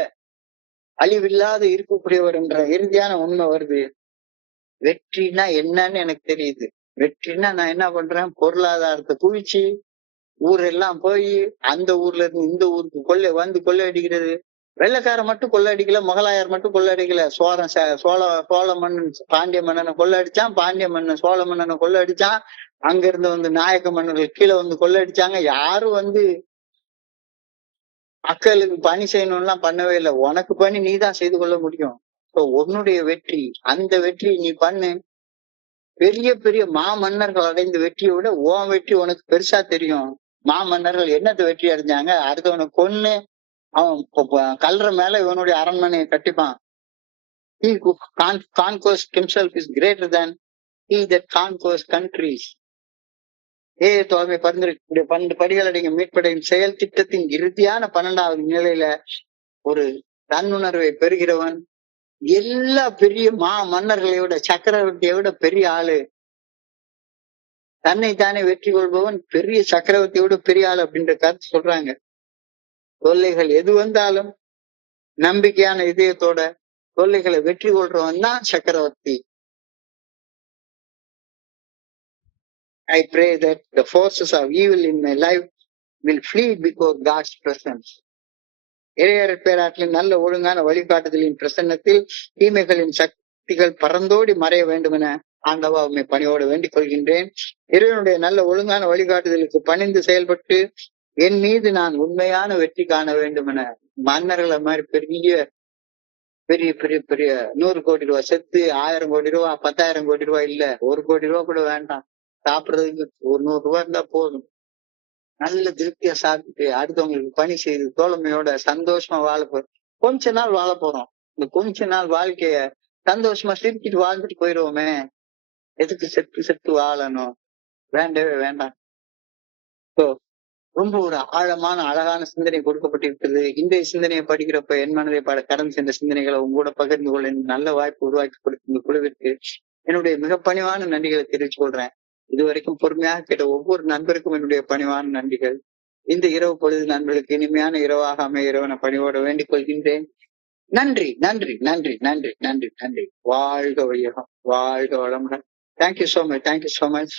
அழிவில்லாத இருக்கக்கூடியவர் என்ற இறுதியான உண்மை வருது. வெற்றினா என்னன்னு எனக்கு தெரியுது. வெற்றினா நான் என்ன பண்றேன், பொருளாதாரத்தை குவிச்சு ஊரெல்லாம் போய் அந்த ஊர்ல இருந்து இந்த ஊருக்கு கொள்ளை வெள்ளைக்காரன் மட்டும் கொள்ளடிக்கல, முகலாயர் மட்டும் கொள்ளடிக்கல. சோழ மன்னன் பாண்டிய மன்னனை கொள்ளடிச்சான், பாண்டிய மன்னன் சோழ மன்னனை கொள்ளடிச்சான். அங்க இருந்து வந்து நாயக்க மன்னர்கள் கீழே வந்து கொள்ளடிச்சாங்க. யாரும் மக்களுக்கு பணி செய்யணும்லாம் பண்ணவே இல்லை. உனக்கு பணி நீதான் செய்து கொள்ள முடியும். உன்னுடைய வெற்றி, அந்த வெற்றி நீ பண்ணு. பெரிய பெரிய மாமன்னர்கள் அடைந்த வெற்றியை விட உன் வெற்றி உனக்கு பெருசா தெரியும். மாமன்னர்கள் என்னத்தை வெற்றி அடைஞ்சாங்க, அடுத்தவனை கொன்னு அவன் கல்ற மேல இவனுடைய அரண்மனையை கட்டிப்பான். He who conquers himself is greater than he that conquers countries. தோல்மை 12 படிகள் அடங்கிய மீட்படையும் செயல் திட்டத்தின் இறுதியான 12வது நிலையில ஒரு தன்னுணர்வை பெறுகிறவன் எல்லா பெரிய மன்னர்களை விட, சக்கரவர்த்தியை விட பெரிய ஆளு. தன்னைத்தானே வெற்றி கொள்பவன் பெரிய சக்கரவர்த்தியோட பெரிய ஆளு அப்படின்ற கருத்து சொல்றாங்க. தொல்லைகள் எது வந்தாலும் நம்பிக்கையான இதயத்தோட தொல்லைகளை வெற்றி கொள்றவன் தான் சக்கரவர்த்தி. I pray that the forces of evil in my life will flee before God's presence. இறையர் பேராற்றின் நல்ல ஒழுங்கான வழிகாட்டுதலின் பிரசன்னத்தில் தீமைகளின் சக்திகள் பறந்தோடி மறைய வேண்டும் என ஆண்டவா உண்மை பணியோடு வேண்டிக் கொள்கின்றேன். இறைவனுடைய நல்ல ஒழுங்கான வழிகாட்டுதலுக்கு பணிந்து செயல்பட்டு என் மீது நான் உண்மையான வெற்றி காண வேண்டும் என மன்னர்களை மாதிரி பெரிய 100 கோடி ரூபாய் செத்து 1000 கோடி ரூபாய் 10,000 கோடி ரூபாய் இல்ல 1 கோடி ரூபாய் கூட வேண்டாம். சாப்பிடுறதுக்கு ஒரு 100 ரூபாய் இருந்தா போதும். நல்ல திருப்தியா சாப்பிட்டு அடுத்தவங்களுக்கு பணி செய்து தோழமையோட சந்தோஷமா வாழ போறோம். கொஞ்ச நாள் வாழ போறோம். இந்த கொஞ்ச நாள் வாழ்க்கைய சந்தோஷமா சிரிக்கிட்டு வாழ்ந்துட்டு போயிடுவோமே. எதுக்கு செத்து வாழணும்? வேண்டவே வேண்டாம். ரொம்ப ஒரு ஆழமான அழகான சிந்தனை கொடுக்கப்பட்டிருக்கிறது. இன்றைய சிந்தனையை படிக்கிறப்ப என் மனதை கடந்து சென்ற சிந்தனைகளை உங்களோட பகிர்ந்து கொள்ள நல்ல வாய்ப்பு உருவாக்கி கொடுத்த இந்த குழுவிற்கு என்னுடைய மிக பணிவான நன்றிகளை தெரிவித்துக் கொள்றேன். இதுவரைக்கும் பொறுமையாக கேட்ட ஒவ்வொரு நண்பருக்கும் என்னுடைய பணிவான நன்றிகள். இந்த இரவு பொழுது நண்பர்களுக்கு இனிமையான இரவாக அமைய இறைவனை பணிவோடு வேண்டிக் கொள்கின்றேன். நன்றி நன்றி நன்றி நன்றி நன்றி நன்றி. வாழ்க வையகம், வாழ்க வளமுடன். Thank you so much.